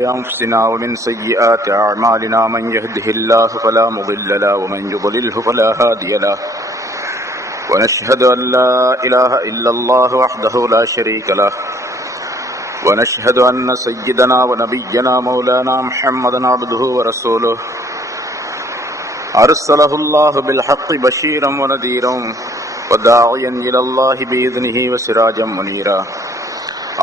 أنفسنا ومن سيئات أعمالنا من يهده الله فلا مضل له ومن يضلله فلا هادي له ونشهد أن لا إله إلا الله وحده لا شريك له ونشهد أن سيدنا ونبينا مولانا محمدا عبده ورسوله أرسله الله بالحق بشيرا ونذيرا وداعيا إلى الله بإذنه وسراجا منيرا.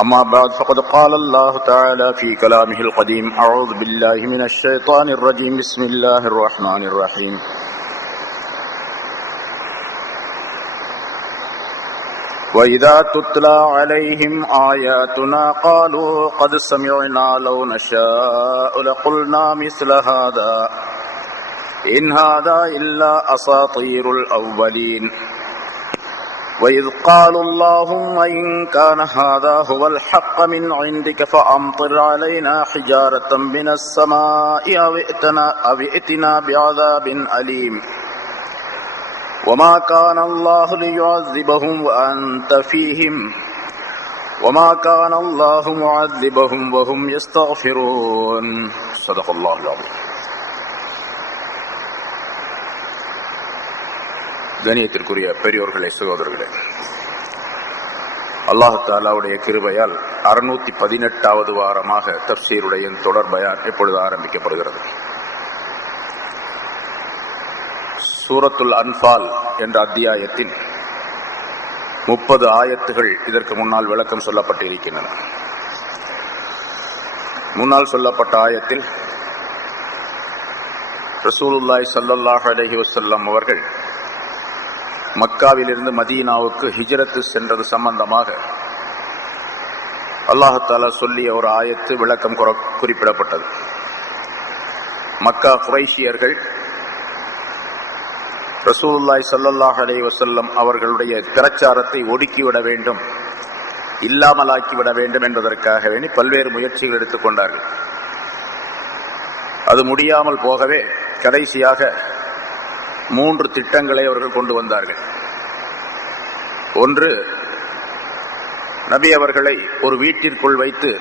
أما بعد فقد قال الله تعالى في كلامه القديم: أعوذ بالله من الشيطان الرجيم. بسم الله الرحمن الرحيم. وإذا تتلى عليهم آياتنا قالوا قد سمعنا لو نشاء لقلنا مثل هذا إن هذا إلا أساطير الأولين. وإذ قالوا اللهم إن كان هذا هو الحق من عندك فأمطر علينا حجارة من السماء أو ائتنا بعذاب أليم. وما كان الله ليعذبهم وأنت فيهم وما كان الله معذبهم وهم يستغفرون. صدق الله العظيم. கணியத்திற்குரிய பெரியோர்களே, சகோதரர்களே, அல்லாஹ் தஆலாவுடைய கிருபையால் 618வது வாரமாக தஃப்சீருடைய தொடர் பயான் இப்பொழுது ஆரம்பிக்கப்படுகிறது. சூரத்துல் அன்ஃபால் என்ற அத்தியாயத்தில் 30 ஆயத்துகள் இதற்கு முன்னால் விளக்கம் சொல்லப்பட்டிருக்கின்றன. முன்னால் சொல்லப்பட்ட ஆயத்தில் ரசூலுல்லாஹி ஸல்லல்லாஹு அலைஹி வஸல்லம் அவர்கள் மக்காவிலிருந்து மதீனாவுக்கு ஹிஜ்ரத்து சென்றது சம்பந்தமாக அல்லாஹ் தஆலா சொல்லிய ஒரு ஆயத்து விளக்கம் குறிப்பிடப்பட்டது. மக்கா குறைஷியர்கள் ரசூலுல்லாஹி ஸல்லல்லாஹு அலைஹி வஸல்லம் அவர்களுடைய பிரச்சாரத்தை ஒடுக்கிவிட வேண்டும், இல்லாமலாக்கிவிட வேண்டும் என்பதற்காக வேண்டி பல்வேறு முயற்சிகள் எடுத்துக்கொண்டார்கள். அது முடியாமல் போகவே கடைசியாக 3 திட்டங்களை அவர்கள் கொண்டு வந்தார்கள். ஒன்று, நபி அவர்களை ஒரு வீட்டிற்குள் வைத்து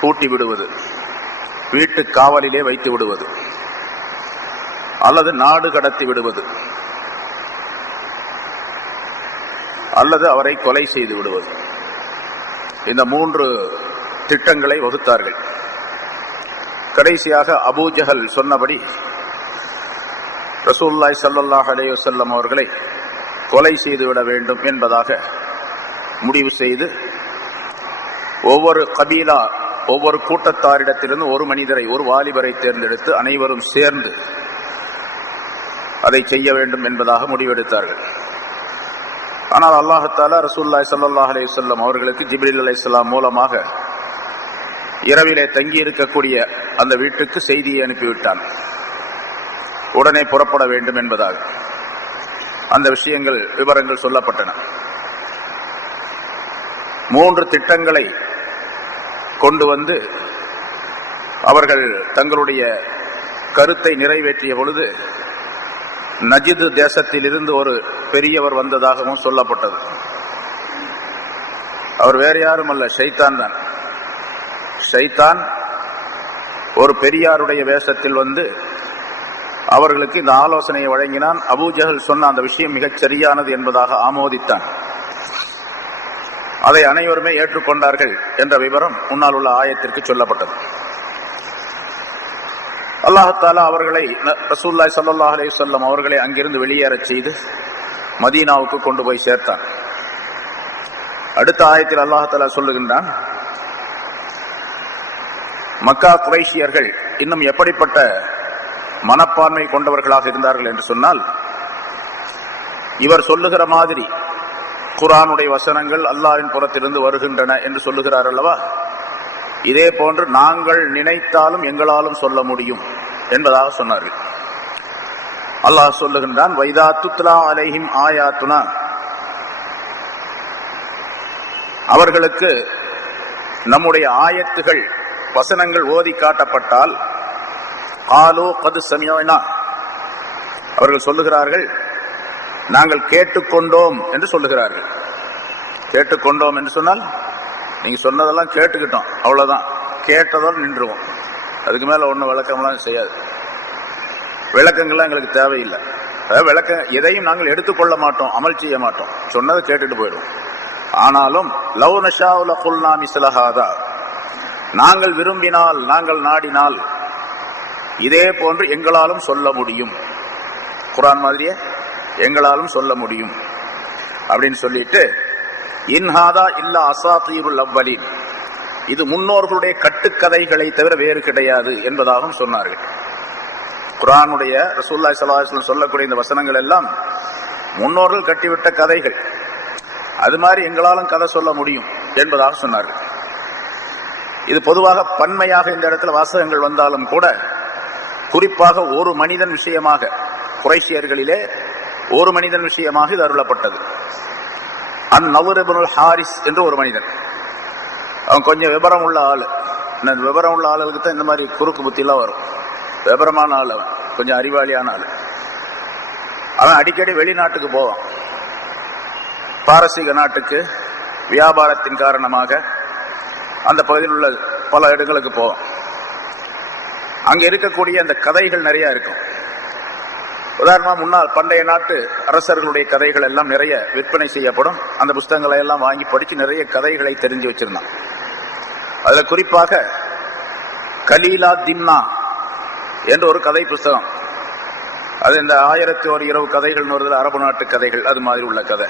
பூட்டி விடுவது, வீட்டு காவலிலே வைத்து விடுவது, அல்லது நாடு கடத்தி விடுவது, அல்லது அவரை கொலை செய்து விடுவது. இந்த 3 திட்டங்களை வகுத்தார்கள். கடைசியாக அபூ ஜஹல் சொன்னபடி ரசூலுல்லாஹி ஸல்லல்லாஹு அலைஹி வஸல்லம் அவர்களை கொலை செய்துவிட வேண்டும் என்பதாக முடிவு செய்து ஒவ்வொரு கபீலா, ஒவ்வொரு கூட்டத்தாரிடத்திலிருந்து ஒரு மனிதரை, ஒரு வாலிபரை தேர்ந்தெடுத்து அனைவரும் சேர்ந்து அதை செய்ய வேண்டும் என்பதாக முடிவெடுத்தார்கள். ஆனால் அல்லாஹ் தஆலா ரசூலுல்லாஹி ஸல்லல்லாஹு அலைஹி வஸல்லம் அவர்களுக்கு ஜிப்ரீல் அலைஹிஸ்ஸலாம் மூலமாக இரவிலே தங்கி இருக்கக்கூடிய அந்த வீட்டுக்கு செய்தியை அனுப்பிவிட்டான், உடனே புறப்பட வேண்டும் என்பதாக. அந்த விஷயங்கள், விவரங்கள் சொல்லப்பட்டன. 3 திட்டங்களை கொண்டு வந்து அவர்கள் தங்களுடைய கருத்தை நிறைவேற்றிய பொழுது நஜிது தேசத்தில் இருந்து ஒரு பெரியவர் வந்ததாகவும் சொல்லப்பட்டது. அவர் வேறு யாரும் அல்ல, ஷைத்தான் தான். ஷைத்தான் ஒரு பெரியாருடைய வேஷத்தில் வந்து அவர்களுக்கு இந்த ஆலோசனையை வழங்கினான். அபூ ஜஹல் சொன்ன அந்த விஷயம் மிகச் சரியானது என்பதாக ஆமோதித்தான். அதை அனைவருமே ஏற்றுக்கொண்டார்கள் என்ற விவரம் முன்னால் உள்ள ஆயத்திற்கு சொல்லப்பட்டது. அல்லாஹ் தஆலா அவர்களை, ரசூலுல்லாஹி ஸல்லல்லாஹு அலைஹி வஸல்லம் அவர்களை அங்கிருந்து வெளியேறச் செய்து மதீனாவுக்கு கொண்டு போய் சேர்த்தான். அடுத்த ஆயத்தில் அல்லாஹ் தஆலா சொல்லுகின்றான், மக்கா குறைஷியர்கள் இன்னும் எப்படிப்பட்ட மனப்பான்மை கொண்டவர்களாக இருந்தார்கள் என்று சொன்னால், இவர் சொல்லுகிற மாதிரி குர்ஆனுடைய வசனங்கள் அல்லாஹ்வின் புறத்திலிருந்து வருகின்றன என்று சொல்லுகிறார் அல்லவா, இதே போன்று நாங்கள் நினைத்தாலும் எங்களாலும் சொல்ல முடியும் என்பதாக சொன்னார்கள். அல்லாஹ் சொல்லுகின்றான், வைதா துத்லா அலைஹிம் ஆயாத்துனா, அவர்களுக்கு நம்முடைய ஆயத்துகள், வசனங்கள் ஓதி காட்டப்பட்டால், ஆலோ கது சமியனா, அவர்கள் சொல்லுகிறார்கள் நாங்கள் கேட்டுக்கொண்டோம் என்று சொல்லுகிறார்கள். கேட்டுக்கொண்டோம் என்று சொன்னால் நீங்க சொன்னதெல்லாம் கேட்டுக்கிட்டோம், அவ்வளவுதான். கேட்டதோடு நின்றுவோம். அதுக்கு மேலே ஒன்றும் விளக்கம்லாம் செய்யாது. விளக்கங்கள்லாம் எங்களுக்கு தேவையில்லை. அதாவது விளக்கம் எதையும் நாங்கள் எடுத்துக்கொள்ள மாட்டோம், அமல் செய்ய மாட்டோம், சொன்னதை கேட்டுட்டு போயிடுவோம். ஆனாலும் லவ் நஷாஉ லகுல்னா மிஸ்ல ஹாதா, நாங்கள் விரும்பினால், நாங்கள் நாடினால் இதே போன்று எங்களாலும் சொல்ல முடியும், குர்ஆன் மாதிரியே எங்களாலும் சொல்ல முடியும் அப்படின்னு சொல்லிட்டு, இன்ஹாதா இல்லா அசாதீருல் அவ்வலீன், இது முன்னோர்களுடைய கட்டுக்கதைகளை தவிர வேறு கிடையாது என்பதாகவும் சொன்னார்கள். குர்ஆனுடைய ரசூலுல்லாஹி ஸல்லல்லாஹு அலைஹி வஸல்லம் சொல்லக்கூடிய இந்த வசனங்கள் எல்லாம் முன்னோர்கள் கட்டிவிட்ட கதைகள், அது மாதிரி எங்களாலும் கதை சொல்ல முடியும் என்பதாக சொன்னார்கள். இது பொதுவாக பன்மையாக இந்த இடத்துல வாசகங்கள் வந்தாலும் கூட, குறிப்பாக ஒரு மனிதன் விஷயமாக, குறைஷியர்களிலே ஒரு மனிதன் விஷயமாக இது அருளப்பட்டது. அந்நவ்ர் இப்னுல் ஹாரிஸ் என்று ஒரு மனிதன். அவன் கொஞ்சம் விபரம் உள்ள ஆள். விபரம் உள்ள ஆளுக்கு தான் இந்த மாதிரி குறுக்கு புத்திலாம் வரும். விபரமான ஆள், அவன் கொஞ்சம் அறிவாளியான ஆள். அவன் அடிக்கடி வெளிநாட்டுக்கு போவான். பாரசீக நாட்டுக்கு வியாபாரத்தின் காரணமாக அந்த பகுதியில் உள்ள பல இடங்களுக்கு போவான். அங்கே இருக்கக்கூடிய அந்த கதைகள் நிறைய இருக்கும். உதாரணமாக முன்னால் பண்டைய நாட்டு அரசர்களுடைய கதைகள் எல்லாம் நிறைய விற்பனை செய்யப்படும். அந்த புஸ்தகங்களை எல்லாம் வாங்கி படித்து நிறைய கதைகளை தெரிஞ்சு வச்சிருந்தான். அதில் குறிப்பாக கலீலா திம்னா என்ற ஒரு கதை புஸ்தகம். அது இந்த 1001 கதைகள் வருது, அரபு நாட்டு கதைகள், அது மாதிரி உள்ள கதை.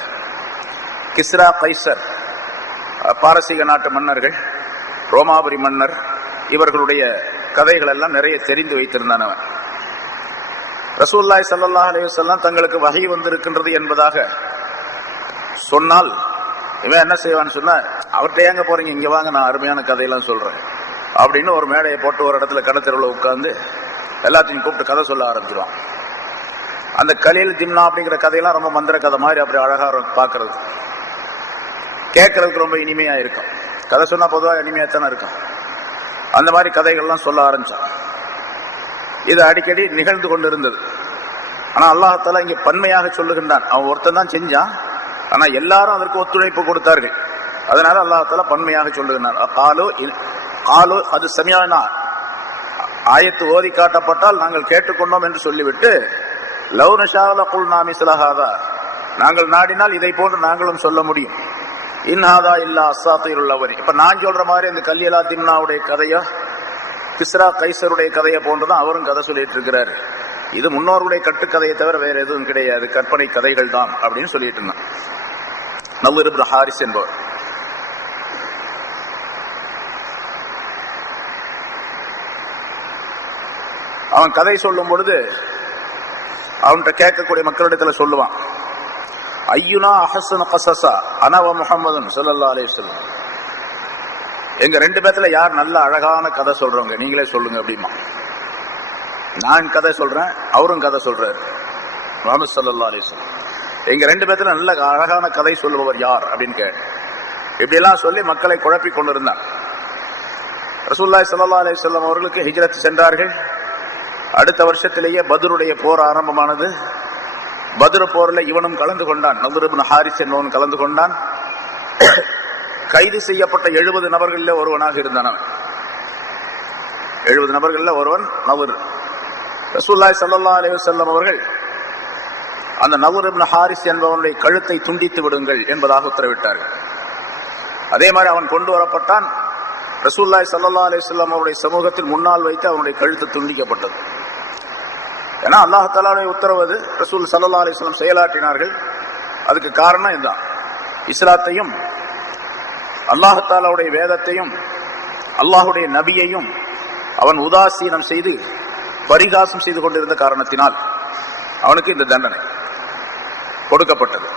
கிஸ்ரா கைசர், பாரசீக நாட்டு மன்னர்கள், ரோமாபுரி மன்னர், இவர்களுடைய கதைகள் எல்லாம் நிறைய தெரிந்து வைத்திருந்தான் அவன். ரசூலுல்லாஹி ஸல்லல்லாஹு அலைஹி வஸல்லம் தங்களுக்கு வஹி வந்திருக்கின்றது என்பதாக சொன்னால் இவன் என்ன செய்வான்னு சொன்னா, அவர்கிட்ட ஏங்க போறீங்க, இங்க வாங்க, நான் அருமையான கதையெல்லாம் சொல்றேன் அப்படின்னு ஒரு மேடையை போட்டு ஒரு இடத்துல கடத்தெருவில் உட்கார்ந்து எல்லாத்தையும் கூப்பிட்டு கதை சொல்ல ஆரம்பிச்சிடுவான். அந்த கலீல் ஜிம்னா அப்படிங்கிற கதையெல்லாம் ரொம்ப மந்திர கதை மாதிரி அப்படி அழகா பார்க்கறது, கேட்கறதுக்கு ரொம்ப இனிமையா இருக்கும். கதை சொன்னா பொதுவாக இனிமையாத்தானே இருக்கும். அந்த மாதிரி கதைகள்லாம் சொல்ல ஆரம்பிச்சான். இது அடிக்கடி நிகழ்ந்து கொண்டு இருந்தது. ஆனா அல்லாஹ் இங்க பன்மையாக சொல்லுகின்றான். அவன் ஒருத்தன் தான் செஞ்சான், ஆனா எல்லாரும் அதற்கு ஒத்துழைப்பு கொடுத்தார்கள். அதனால அல்லாஹ் பன்மையாக சொல்லுகின்றான். காலு அது சமியானா, ஆயத்து ஓதி காட்டப்பட்டால் நாங்கள் கேட்டுக்கொண்டோம் என்று சொல்லிவிட்டு, லவ் நஷாஉ லகுல்னா மிஸ்ல ஹாதா, நாங்கள் நாடினால் இதை போன்று நாங்களும் சொல்ல முடியும். இன்ஹாதா இல்லா அசாதீருல் அவ்வலீன். இப்ப நான் சொல்ற மாதிரி அந்த கலீலா திம்னாவுடைய கதையா, கிஸ்ரா கைசருடைய கதையை போன்றுதான் அவரும் கதை சொல்லிட்டு இருக்கிறாரு. இது முன்னோருடைய கட்டுக்கதையை தவிர வேற எதுவும் கிடையாது, கற்பனை கதைகள் தான் அப்படின்னு சொல்லிட்டு இருந்தான் நவ்ர் இப்னு ஹாரிஸ் என்பவர். அவன் கதை சொல்லும் பொழுது அவன்கிட்ட கேட்கக்கூடிய மக்களிடத்துல சொல்லுவான், ஐயுனா அஹ்ஸனு கஸஸா அனா வ முஹம்மதுன் ஸல்லல்லாஹு அலைஹி வஸல்லம், எங்க ரெண்டு பேத்துல யார் நல்ல அழகான கதை சொல்றவங்க, நீங்களே சொல்லுங்க அப்படிமா. நான் கதை சொல்றேன், அவரும் கதை சொல்றாரு, முஹம்மது ஸல்லல்லாஹு அலைஹி வஸல்லம். எங்க ரெண்டு பேத்துல நல்ல அழகான கதை சொல்லுபவர் யார் அப்படின்னு கேட்டு இப்படி எல்லாம் சொல்லி மக்களை குழப்பி கொண்டிருந்தான். ரசூலுல்லாஹி ஸல்லல்லாஹு அலைஹி வஸல்லம் அவர்களுக்கு ஹிஜ்ரத் சென்றார்கள். அடுத்த வருஷத்திலேயே பத்ருடைய போர் ஆரம்பமானது. பத்ரு போரில் இவனும் கலந்து கொண்டான், நவ்ர் இப்னு ஹாரிஸ் என்பவன் கலந்து கொண்டான். கைது செய்யப்பட்ட 70 நபர்களில் ஒருவனாக இருந்தான் அவன். 70 நபர்களில் ஒருவன் நவ்ர். ரசூலுல்லாஹி ஸல்லல்லாஹு அலைஹி வஸல்லம் அவர்கள் அந்த நவ்ர் இப்னு ஹாரிஸ் என்பவனுடைய கழுத்தை துண்டித்து விடுங்கள் என்பதாக உத்தரவிட்டார்கள். அதே மாதிரி அவன் கொண்டு வரப்பட்டான். ரசூலுல்லாஹி ஸல்லல்லாஹு அலைஹி வஸல்லம் அவருடைய சமூகத்தில் முன்னால் வைத்து அவனுடைய கழுத்து துண்டிக்கப்பட்டது. ஏன்னா அல்லாஹ் தஆலாவுடைய உத்தரவு, ரசூல் ஸல்லல்லாஹு அலைஹி வஸல்லம் செயலாற்றினார்கள். அதுக்கு காரணம் இதுதான். இஸ்லாத்தையும் அல்லாஹ் தஆலாவுடைய வேதத்தையும் அல்லாஹுடைய நபியையும் அவன் உதாசீனம் செய்து பரிகாசம் செய்து கொண்டிருந்த காரணத்தினால் அவனுக்கு இந்த தண்டனை கொடுக்கப்பட்டது.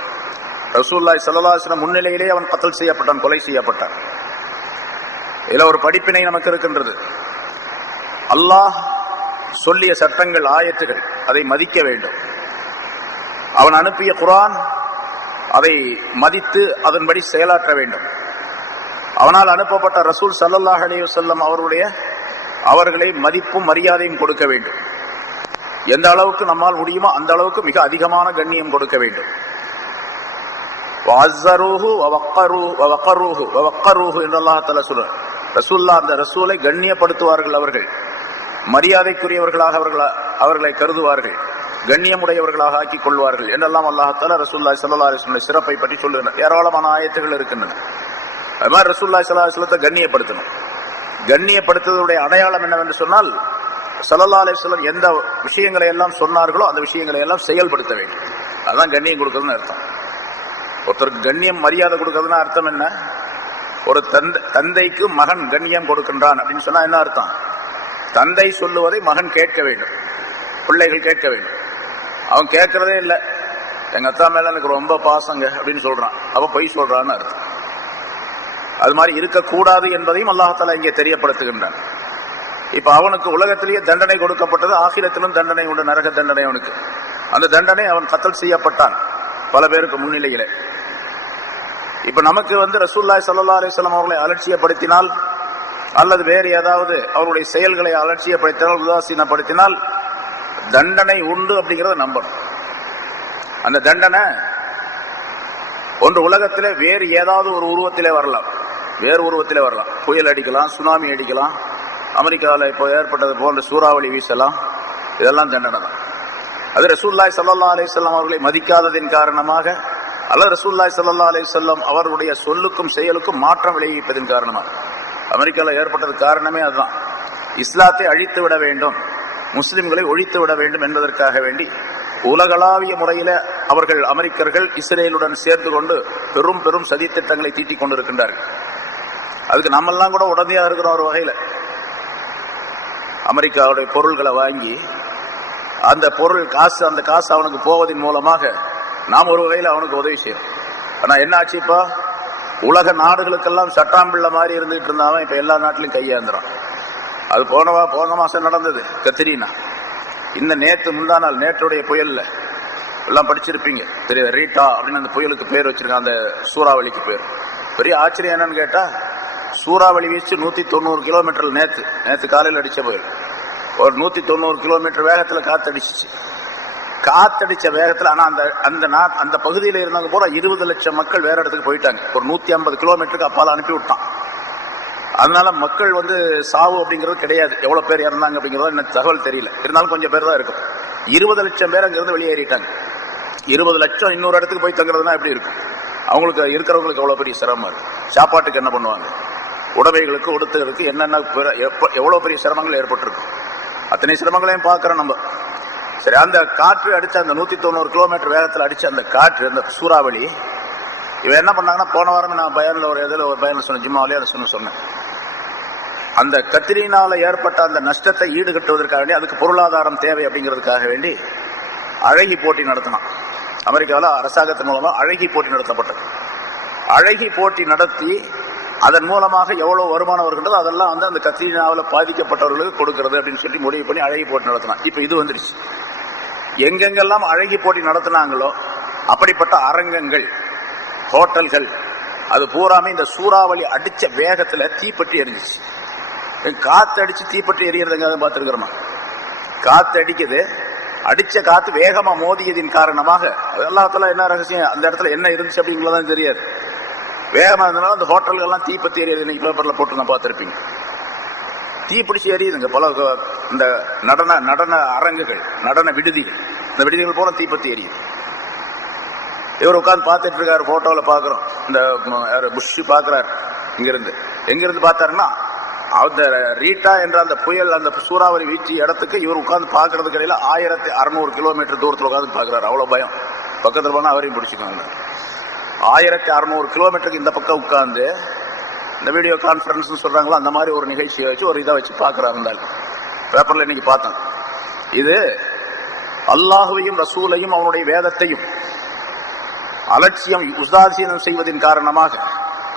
ரசூலுல்லாஹி ஸல்லல்லாஹு அலைஹி வஸல்லம் முன்னிலையிலே அவன் கத்ல் செய்யப்பட்டான், கொலை செய்யப்பட்டான். இதுல ஒரு படிப்பினை நமக்கு இருக்கின்றது. அல்லாஹ் சொல்லிய சட்டங்கள், ஆயத்துகள், அதை மதிக்க வேண்டும். அவன் அனுப்பிய குர்ஆன், அதை மதித்து அதன்படி செயலாற்ற வேண்டும். அவனால் அனுப்பப்பட்ட ரசூல் ஸல்லல்லாஹு அலைஹி வஸல்லம் அவர்களை மதிப்பும் மரியாதையும் கொடுக்க வேண்டும். எந்த அளவுக்கு நம்மால் முடியுமோ அந்த அளவுக்கு மிக அதிகமான கண்ணியம் கொடுக்க வேண்டும். வஅஸ்ஸரூஹு வவக்கரூஹு என்று அல்லாஹ் தஆலா சொல்றார். ரசூல்லா அந்த ரசூலை கண்ணியப்படுத்துவார்கள், அவர்கள் மரியாதைக்குரியவர்களாக அவர்களை கருதுவார்கள், கண்ணியமுடையவர்களாக ஆக்கிக் கொள்வார்கள் என்றெல்லாம் அல்லாஹ் ரசூலுல்லாஹி ஸல்லல்லாஹு அலைஹி வஸல்லம் சிறப்பை பற்றி சொல்லுகிறார். ஏராளமான ஆயத்துகள் இருக்கின்றன. அது மாதிரி ரசூலுல்லாஹி ஸல்லல்லாஹு அலைஹி வஸல்லத்தை கண்ணியப்படுத்தணும். கண்ணியப்படுத்துவதுடைய அடையாளம் என்னவென்று சொன்னால், ஸல்லல்லாஹு அலைஹி வஸல்லம் எந்த விஷயங்களை எல்லாம் சொன்னார்களோ அந்த விஷயங்களை எல்லாம் செயல்படுத்த வேண்டும். அதுதான் கண்ணியம் கொடுக்கறதுன்னு அர்த்தம். ஒருத்தருக்கு கண்ணியம் மரியாதை கொடுக்கறதுன்னா அர்த்தம் என்ன? ஒரு தந்தைக்கு மகன் கண்ணியம் கொடுக்கின்றான் அப்படின்னு சொன்னா என்ன அர்த்தம்? தந்தை சொல்லுவதை மகன் கேட்க வேண்டும், பிள்ளைகள் கேட்க வேண்டும். அவன் கேட்கறதே இல்லை, எங்க அத்தா மேல எனக்கு ரொம்ப பாசங்க அப்படின்னு சொல்றான், அவ பொய் சொல்றான்னு அர்த்தம். அது மாதிரி இருக்கக்கூடாது என்பதையும் அல்லாஹ் இங்கே தெரியப்படுத்துகின்றான். இப்ப அவனுக்கு உலகத்திலேயே தண்டனை கொடுக்கப்பட்டது, ஆகிரத்திலும் தண்டனை உண்டு, நரக தண்டனை அவனுக்கு. அந்த தண்டனை அவன் கத்தல் செய்யப்பட்டான் பல பேருக்கு முன்னிலையிலே. இப்ப நமக்கு ரசூலுல்லாஹி ஸல்லல்லாஹு அலைஹி வஸல்லம் அவர்களை அலட்சியப்படுத்தினால் அல்லது வேறு ஏதாவது அவருடைய செயல்களை அலட்சியப்படுத்தினால், உதாசீனப்படுத்தினால் தண்டனை உண்டு அப்படிங்கிறத நம்பணும். அந்த தண்டனை ஒன்று உலகத்திலே வேறு ஏதாவது ஒரு உருவத்திலே வரலாம், வேறு உருவத்திலே வரலாம். புயல் அடிக்கலாம், சுனாமி அடிக்கலாம், அமெரிக்காவில் இப்போ ஏற்பட்டது போன்ற சூறாவளி வீசலாம். இதெல்லாம் தண்டனை தான். அது ரசூலுல்லாஹி ஸல்லல்லாஹு அலைஹி வஸல்லம் அவர்களை மதிக்காததின் காரணமாக அல்லது ரசூலுல்லாஹி ஸல்லல்லாஹு அலைஹி வஸல்லம் அவர்களுடைய சொல்லுக்கும் செயலுக்கும் மாற்றம் விளைவிப்பதன் காரணமாக அமெரிக்காவில் ஏற்பட்டது காரணமே அதுதான். இஸ்லாத்தை அழித்து விட வேண்டும், முஸ்லிம்களை ஒழித்து விட வேண்டும் என்பதற்காக வேண்டி உலகளாவிய முறையில அவர்கள் அமெரிக்கர்கள் இஸ்ரேலுடன் சேர்ந்து கொண்டு பெரும் பெரும் சதித்திட்டங்களை தீட்டிக் கொண்டிருக்கின்றார்கள். அதுக்கு நம்மெல்லாம் கூட உடனடியாக இருக்கிறோம். ஒரு வகையில் அமெரிக்காவுடைய பொருள்களை வாங்கி அந்த பொருள் காசு, அந்த காசு அவனுக்கு போவதன் மூலமாக நாம் ஒரு வகையில் அவனுக்கு உதவி செய்யணும். ஆனா என்ன ஆச்சுப்பா, உலக நாடுகளுக்கெல்லாம் சட்டாம்பிள்ள மாதிரி இருந்துகிட்டு இருந்தாலும் இப்ப எல்லா நாட்டிலையும் கையாந்துறான். அது போன மாசம் நடந்தது கத்ரீனா. இந்த முந்தானால் நேற்றுடைய புயல்ல எல்லாம் படிச்சிருப்பீங்க, பெரிய ரீட்டா அப்படின்னு அந்த புயலுக்கு பேர் வச்சிருக்காங்க, அந்த சூறாவளிக்கு பேர். பெரிய ஆச்சரியம் என்னன்னு கேட்டா, சூறாவளி வீச்சு 190 கிலோமீட்டர் நேற்று காலையில் அடிச்ச புயல். ஒரு 190 கிலோமீட்டர் வேகத்துல காத்தடிச்சிச்சு. காத்தடிச்ச வேகத்துல ஆனா அந்த பகுதியில் இருந்தவங்க போல 20 லட்சம் மக்கள் வேற இடத்துக்கு போயிட்டாங்க. ஒரு 150 கிலோமீட்டருக்கு அப்பால அனுப்பி விட்டான். அதனால மக்கள் சாவு அப்படிங்கிறது கிடையாது. எவ்வளவு பேர் இறந்தாங்க அப்படிங்கிறது எனக்கு தகவல் தெரியல, இருந்தாலும் கொஞ்சம் பேர் தான் இருக்கும். 20 லட்சம் பேர் அங்கிருந்து வெளியேறிட்டாங்க. 20 லட்சம் இன்னொரு இடத்துக்கு போய் தங்குறதுனா எப்படி இருக்கும்? அவங்களுக்கு இருக்கிறவங்களுக்கு எவ்வளவு பெரிய சிரமம் இருக்கு. சாப்பாட்டுக்கு என்ன பண்ணுவாங்க, உடமைகளுக்கு உடுத்துறதுக்கு என்னென்ன எவ்வளவு பெரிய சிரமங்கள் ஏற்பட்டிருக்கும். அத்தனை சிரமங்களையும் பார்க்கிறோம் நம்ம. சரி, அந்த காற்று அடிச்ச அந்த 190 கிலோமீட்டர் வேகத்தில் அடிச்ச அந்த காற்று, அந்த சூறாவளி, இவன் என்ன பண்ணாங்கன்னா, போன வாரம் நான் பயனில் சொன்ன ஜிம்மாவிலே அதை சொன்னேன். அந்த கத்ரீனால ஏற்பட்ட அந்த நஷ்டத்தை ஈடுகட்டுவதற்காக வேண்டி, அதுக்கு பொருளாதாரம் தேவை அப்படிங்கிறதுக்காக வேண்டி அழகி போட்டி நடத்தினான். அமெரிக்காவில் அரசாங்கத்தின் மூலமா அழகி போட்டி நடத்தப்பட்டது. அழகி போட்டி நடத்தி அதன் மூலமாக எவ்வளவு வருமானம் வருகின்றதோ அதெல்லாம் அந்த கத்ரீனாவில் பாதிக்கப்பட்டவர்களுக்கு கொடுக்கிறது அப்படின்னு சொல்லி முடிவு பண்ணி அழகி போட்டி நடத்தினான். இப்ப இது வந்துருச்சு. எங்கெங்கெல்லாம் அழகி போட்டி நடத்தினாங்களோ அப்படிப்பட்ட அரங்கங்கள், ஹோட்டல்கள், அது பூராமே இந்த சூறாவளி அடிச்ச வேகத்துல தீப்பற்றி எரிஞ்சிச்சு. காத்து அடிச்சு தீப்பற்றி எரியறதுங்க பார்த்துருக்கிறோமா? காத்து அடிக்குது, அடிச்ச காத்து வேகமா மோதியதின் காரணமாக எல்லாத்துல என்ன ரகசியம், அந்த இடத்துல என்ன இருந்துச்சு அப்படிங்கிறதான் தெரியாது. வேகமா இருந்தனால அந்த ஹோட்டல்கள் எல்லாம் தீப்பற்றி எரியுது. இன்னைக்கு பேப்பர்ல போட்டு நான் பார்த்திருப்பீங்க. தீப்பிடிச்சு எரியுதுங்க. பல இந்த நடன அரங்குகள், நடன விடுதிகள், இந்த விடுதிகள் போல தீப்பற்றி எரியுது. இவர் உட்கார்ந்து பார்த்துட்டு இருக்காரு. போட்டோல பாக்குறோம், இந்த புஷ் பாக்குறாரு. எங்கிருந்து பார்த்தாருன்னா, அந்த ரீட்டா என்ற அந்த புயல், அந்த சூறாவளி வீச்சு இடத்துக்கு இவர் உட்கார்ந்து பாக்குறதுக்கு இடையில 1600 கிலோமீட்டர் தூரத்தில் உட்கார்ந்து பாக்குறாரு. அவ்வளவு பயம். பக்கத்துல போனா அவரையும் பிடிச்சிக்கோங்க. 1600 கிலோமீட்டருக்கு இந்த பக்கம் உட்கார்ந்து இந்த வீடியோ கான்பரன்ஸ் சொல்றாங்களா, அந்த மாதிரி ஒரு நிகழ்ச்சியை வச்சு ஒரு இதை வச்சு பாக்குறாங்க. பேப்பர்ல இன்னைக்கு பார்த்தேன். இது அல்லாஹுவையும் ரசூலையும் அவனுடைய வேதத்தையும் அலட்சியம் உதாசீனம் செய்வதன் காரணமாக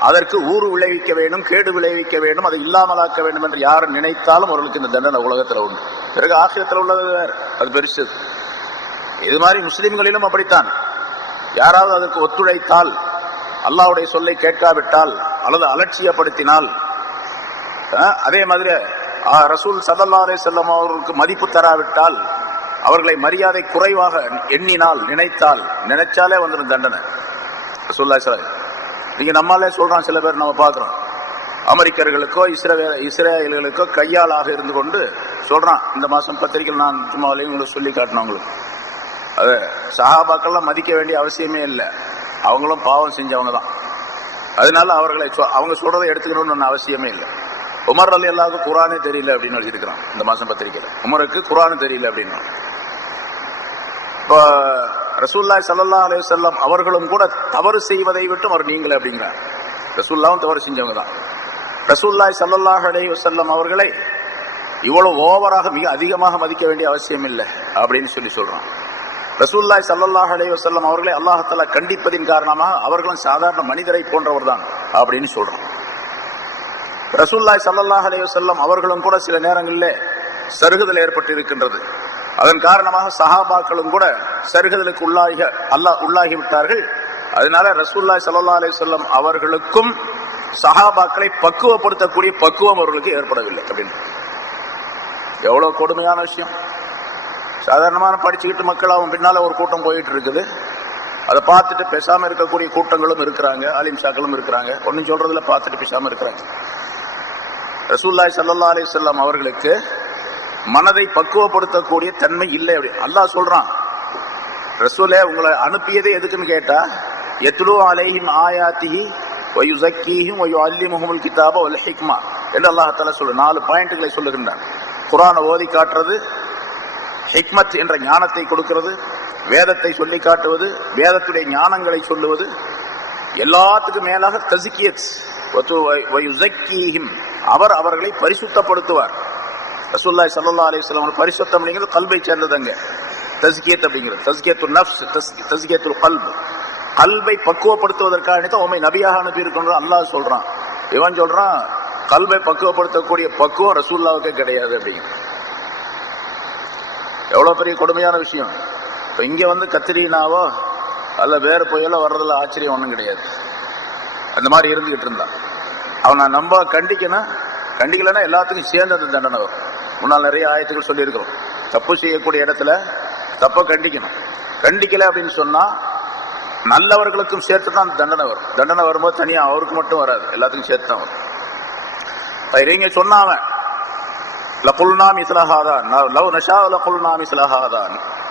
அதற்கு ஊறு விளைவிக்க வேண்டும், கேடு விளைவிக்க வேண்டும், அதை இல்லாமலாக்க வேண்டும் என்று யார் நினைத்தாலும் அவர்களுக்கு இந்த தண்டனை உலகத்தில் உண்டு. பிறகு ஆசிரியத்தில் உள்ளது வேறு, அது பெருசு. இது மாதிரி முஸ்லிம்களிலும் அப்படித்தான். யாராவது அதற்கு ஒத்துழைத்தால், அல்லாஹ்வுடைய சொல்லை கேட்காவிட்டால் அல்லது அலட்சியப்படுத்தினால், அதே மாதிரி ரசூல் ஸல்லல்லாஹு அலைஹி வஸல்லம் அவர்களுக்கு மதிப்பு தராவிட்டால், அவர்களை மரியாதை குறைவாக எண்ணினால், நினைச்சாலே வந்துடும் தண்டனை. ரசூலுல்லாஹி ஸல்லல்லாஹு அலைஹி வஸல்லம். நீங்க நம்மாலே சொல்றான், சில பேர் நம்ம பார்க்கிறோம், அமெரிக்கர்களுக்கோ இஸ்ரேலுக்கோ கையாளாக இருந்து கொண்டு சொல்றான். இந்த மாசம் பத்திரிகையில் நான் சும்மா உங்களுக்கு சொல்லி காட்டினேன். உங்களுக்கு அது சஹாபாக்கள்லாம் மதிக்க வேண்டிய அவசியமே இல்லை. அவங்களும் பாவம் செஞ்சவங்க தான். அதனால அவர்களை அவங்க சொல்றதை எடுத்துக்கணும்னு அவசியமே இல்லை. உமர் ரலியல்லாஹு குர்ஆனே தெரியல அப்படின்னு எழுதியிருக்கிறான் இந்த மாசம் பத்திரிகையில். உமருக்கு குர்ஆன் தெரியல அப்படின்னு. இப்போ ரசூலுல்லாஹி ஸல்லல்லாஹு அலைஹி வஸல்லம் அவர்களும் கூட தவறு செய்வதை விட்டு அவர் நீங்களே அப்படிங்கிறார். ரசூலுல்லாஹும் தவறு செஞ்சவங்க தான். ரசூலுல்லாஹி ஸல்லல்லாஹு அலைஹி வஸல்லம் அவர்களை இவ்வளவு ஓவராக மிக அதிகமாக மதிக்க வேண்டிய அவசியம் இல்லை அப்படின்னு சொல்றான். ரசூலுல்லாஹி ஸல்லல்லாஹு அலைஹி வஸல்லம் அவர்களை அல்லாஹ் தஆலா கண்டிப்பதின் காரணமாக அவர்களும் சாதாரண மனிதரை போன்றவர் தான் அப்படின்னு சொல்றான். ரசூலுல்லாஹி ஸல்லல்லாஹு அலைஹி வஸல்லம் அவர்களும் கூட சில நேரங்களிலே சருகுதல் ஏற்பட்டு இருக்கின்றது. அதன் காரணமாக சஹாபாக்களும் கூட சருகுதலுக்கு உள்ளாகி விட்டார்கள். அதனால ரசூலுல்லாஹி ஸல்லல்லாஹு அலைஹி வஸல்லம் அவர்களுக்கும் சஹாபாக்களை பக்குவப்படுத்தக்கூடிய பக்குவம் அவர்களுக்கு ஏற்படவில்லை அப்படின்னு. எவ்வளவு கொடுமையான விஷயம். சாதாரணமான படிச்சுக்கிட்டு மக்களாவும் பின்னால ஒரு கூட்டம் போயிட்டு இருக்குது. அதை பார்த்துட்டு பேசாம இருக்கக்கூடிய கூட்டங்களும் இருக்கிறாங்க, ஆலிம்சாக்களும் இருக்கிறாங்க. ஒன்னும் சொல்றதுல பார்த்துட்டு பேசாம இருக்கிறாங்க. ரசூலுல்லாஹி ஸல்லல்லாஹு அலைஹி வஸல்லம் அவர்களுக்கு மனதை பக்குவப்படுத்தக்கூடிய தன்மை இல்லை அப்படி அல்லாஹ் சொல்றான். ரசூலே உங்களை அனுப்பியதே எதுக்குன்னு கேட்டா, யத்லூ அலைஹிம் ஆயாத்திஹி வ யுஸக்கீஹிம் வ யுஅல்லிமுஹுல் கிதாப வல் ஹிக்மா என்று அல்லாஹ் தஆலா சொல்ல 4 பாயிண்ட்களை சொல்லுகின்றான். குர்ஆனை ஓதி காட்டுறது, ஹிக்மத் என்ற ஞானத்தை கொடுக்கிறது, வேதத்தை சொல்லி காட்டுவது, வேதத்துடைய ஞானங்களை சொல்லுவது, எல்லாத்துக்கும் மேலாக தஸ்கியத் வ யுஸக்கீஹிம் அவர் அவர்களை பரிசுத்தப்படுத்துவார். ரசூலுல்லாஹி ஸல்லல்லாஹு அலைஹி வஸல்லம் பரிசுத்தம் அப்படிங்கிறது கல்பை சேர்ந்ததுங்க. தஸ்கியத் அப்படிங்கிறது தஸ்கியத்துல் நஃப்ஸ், தஸ்கியத்துல் கல்ப், கல்பை பக்குவப்படுத்துவதற்காக தான் உம்மை நபியாக அனுப்பி இருக்கணும் அல்லாஹ் சொல்றான். இவன் சொல்றான் கல்பை பக்குவப்படுத்தக்கூடிய பக்குவம் ரசூலுல்லாஹ்வுக்கே கிடையாது அப்படிங்க. எவ்வளவு பெரிய கொடுமையான விஷயம். இப்போ இங்க வந்து கத்திரினாவோ அல்ல வேறு புயலோ வர்றதுல ஆச்சரியம் ஒன்றும் கிடையாது. அந்த மாதிரி இருந்துகிட்டு இருந்தான். அவனை நம்ம கண்டிக்கலைன்னா எல்லாத்துக்கும் சேர்ந்து அந்த தண்டனை வரும். முன்னால் நிறைய ஆயத்துக்கள் சொல்லியிருக்கிறோம். தப்பு செய்யக்கூடிய இடத்துல தப்பை கண்டிக்கணும். கண்டிக்கலை அப்படின்னு சொன்னா நல்லவர்களுக்கும் சேர்த்து தான் தண்டனை வரும். தண்டனை வரும்போது தனியா அவருக்கு மட்டும் வராது, எல்லாத்துக்கும் சேர்த்து தான் வரும். இவங்க சொன்னாவன்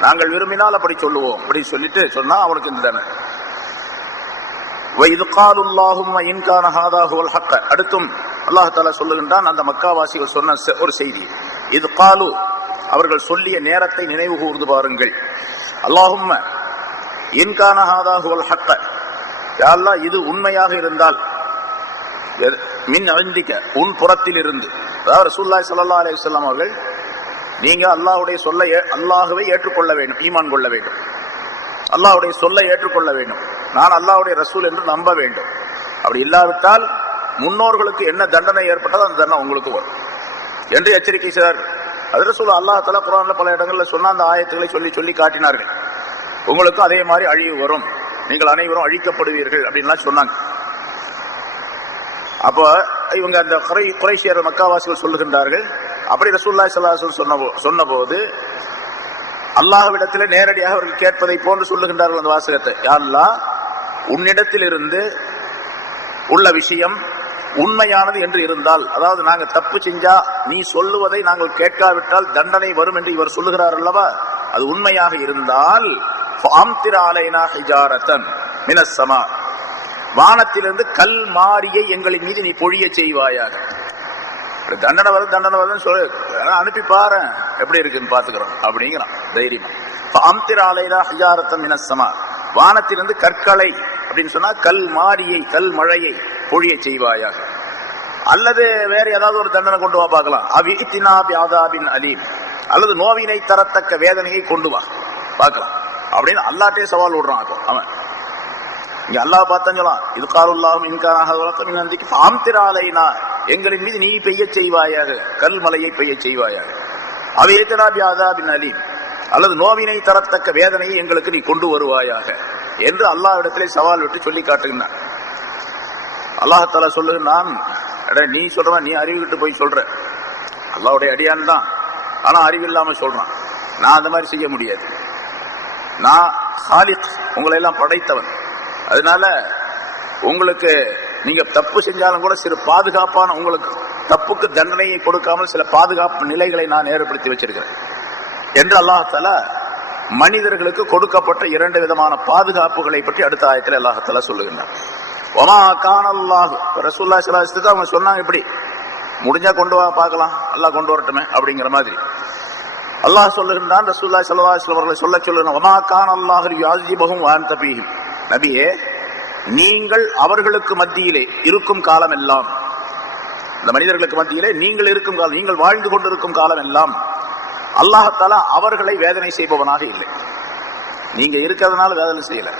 நாங்கள் விரும்பினால் அப்படி சொல்லுவோம் அப்படின்னு சொல்லிட்டு சொன்னா அவனுக்கு இந்த தண்டனை. அடுத்தும் அல்லாஹ் தஆலா சொல்லுகின்றான், அந்த மக்காவாசிகள் சொன்ன ஒரு செய்தி. இது காலு அவர்கள் சொல்லிய நேரத்தை நினைவு கூர்ந்து பாருங்கள். அல்லாஹும்ம இன்கான ஹாதாஹுவல் ஹக்க, யா அல்லாஹ் இது உண்மையாக இருந்தால், மின் இந்திக உன் புறத்தில் இருந்து, அதாவது ரசூலுல்லாஹி ஸல்லல்லாஹு அலைஹி வஸல்லம் அவர்கள் நீங்க அல்லாஹ்வுடைய சொல்லை அல்லாஹ்வை ஏற்றுக்கொள்ள வேண்டும், ஈமான் கொள்ள வேண்டும், அல்லாஹ்வுடைய சொல்லை ஏற்றுக்கொள்ள வேண்டும், நான் அல்லாஹ்வுடைய ரசூல் என்று நம்ப வேண்டும். அப்படி இல்லாவிட்டால் முன்னோர்களுக்கு என்ன தண்டனை ஏற்பட்டதோ அந்த தண்டனை உங்களுக்கு வரும் என்று எச்சரிக்கை செய்தார். அது ரசூல் அல்லாஹ் தஆலா குர்ஆன்ல பல இடங்களில் சொன்ன அந்த ஆயத்துக்களை சொல்லி சொல்லி காட்டினார்கள். உங்களுக்கும் அதே மாதிரி அழிவு வரும், நீங்கள் அனைவரும் அழிக்கப்படுவீர்கள் அப்படின்லாம் சொன்னாங்க. அப்போ இவங்க அந்த குறைஷியர் மக்காவாசிகள் சொல்லுகின்றார்கள், அப்படி ரசூலுல்லாஹி ஸல்லல்லாஹு அலைஹி வஸல்லம் சொன்னபோது அல்லாஹ்விடத்தில் நேரடியாக அவர்கள் கேட்பதை போன்று சொல்லுகின்றார்கள் அந்த வாசகத்தை. யா அல்லாஹ் உன்னிடத்திலிருந்து உள்ள விஷயம் உண்மையானது என்று இருந்தால், அதாவது நாங்க தப்பு செஞ்சா நீ சொல்லுவதை நாங்கள் கேட்காவிட்டால் தண்டனை வரும் என்று இவர் சொல்லுகிறார் அல்லவா, அது உண்மையாக இருந்தால் வானத்திலிருந்து கல் மாரியை எங்களின் மீது நீ பொழிய செய்வாயாக. தண்டனை வருதுன்னு சொல்லு, அனுப்பி பாரு எப்படி இருக்குன்னு பாத்துக்கிறோம் அப்படிங்கிறான் தைரியமா. வானத்திலிருந்து கற்களை அப்படின்னு சொன்னா கல் மாரியை, கல் மழையை பொழிய செய்வாயாக. அல்லது வேற ஏதாவது ஒரு தண்டனை கொண்டு வா பார்க்கலாம். அலீம், அல்லது நோவினை தரத்தக்க வேதனையை கொண்டு வா பார்க்கலாம் அப்படின்னு அல்லாஹ்ட்டே சவால் விடுறான். அவன் இங்க அல்லாஹ் பார்த்தா சொல்லலாம், இது காலுல்லாஹும் இன்கானா எங்களின் மீது நீ பெய்ய செய்வாயாக, கல் மலையை பெய்ய செய்வாயாக. அவையத்தினாபின் அலீம், அல்லது நோவினை தரத்தக்க வேதனையை எங்களுக்கு நீ கொண்டு வருவாயாக என்று அல்லாஹ்விடத்திலே சவால் விட்டு சொல்லி காட்டுகின்றான். அல்லாஹ் தஆலா சொல்லுகிறான், நீ சொல்ற, நீ அறிவுகிட்டு போய் சொல்ற, அல்லாஹ்வுடைய அடியான் தான், ஆனா அறிவில்லாம சொல்றான். நான் அந்த மாதிரி செய்ய முடியாது, நான் ஹாலிக், உங்களை எல்லாம் படைத்தவன், அதனால உங்களுக்கு நீங்க தப்பு செஞ்சாலும் கூட சில பாதுகாப்பான உங்களுக்கு தப்புக்கு தண்டனையை கொடுக்காமல் சில பாதுகாப்பு நிலைகளை நான் ஏற்படுத்தி வச்சிருக்கிறேன் என்று அல்லாஹ் தஆலா மனிதர்களுக்கு கொடுக்கப்பட்ட 2 விதமான பாதுகாப்புகளை பற்றி அடுத்த ஆயத்தில் அல்லாஹ் தஆலா சொல்லுகின்றார். வமா கானல்லாஹு ரசூலுல்லாஹி ஸல்லல்லாஹு அலைஹி வஸல்லம் அவங்க சொன்னாங்க, இப்படி முடிஞ்சா கொண்டு வா பார்க்கலாம், அல்லாஹ் கொண்டு வரட்டுமே அப்படிங்கிற மாதிரி அல்லாஹ் சொல்லுகின்றான். ரசூலுல்லாஹி ஸல்லல்லாஹு அலைஹி வஸல்லம் அவர்களை சொல்லுகிறான், வமா கானல்லாஹு யுஅஸிபுஹும் வ அன்த ஃபீஹிம். நபியே, நீங்கள் அவர்களுக்கு மத்தியிலே இருக்கும் காலம் எல்லாம், இந்த மனிதர்களுக்கு மத்தியிலே நீங்கள் இருக்கும் காலம், நீங்கள் வாழ்ந்து கொண்டிருக்கும் காலம் எல்லாம் அல்லாஹ் தஆலா அவர்களை வேதனை செய்பவனாக இல்லை. நீங்க இருக்கிறதுனால வேதனை செய்யல.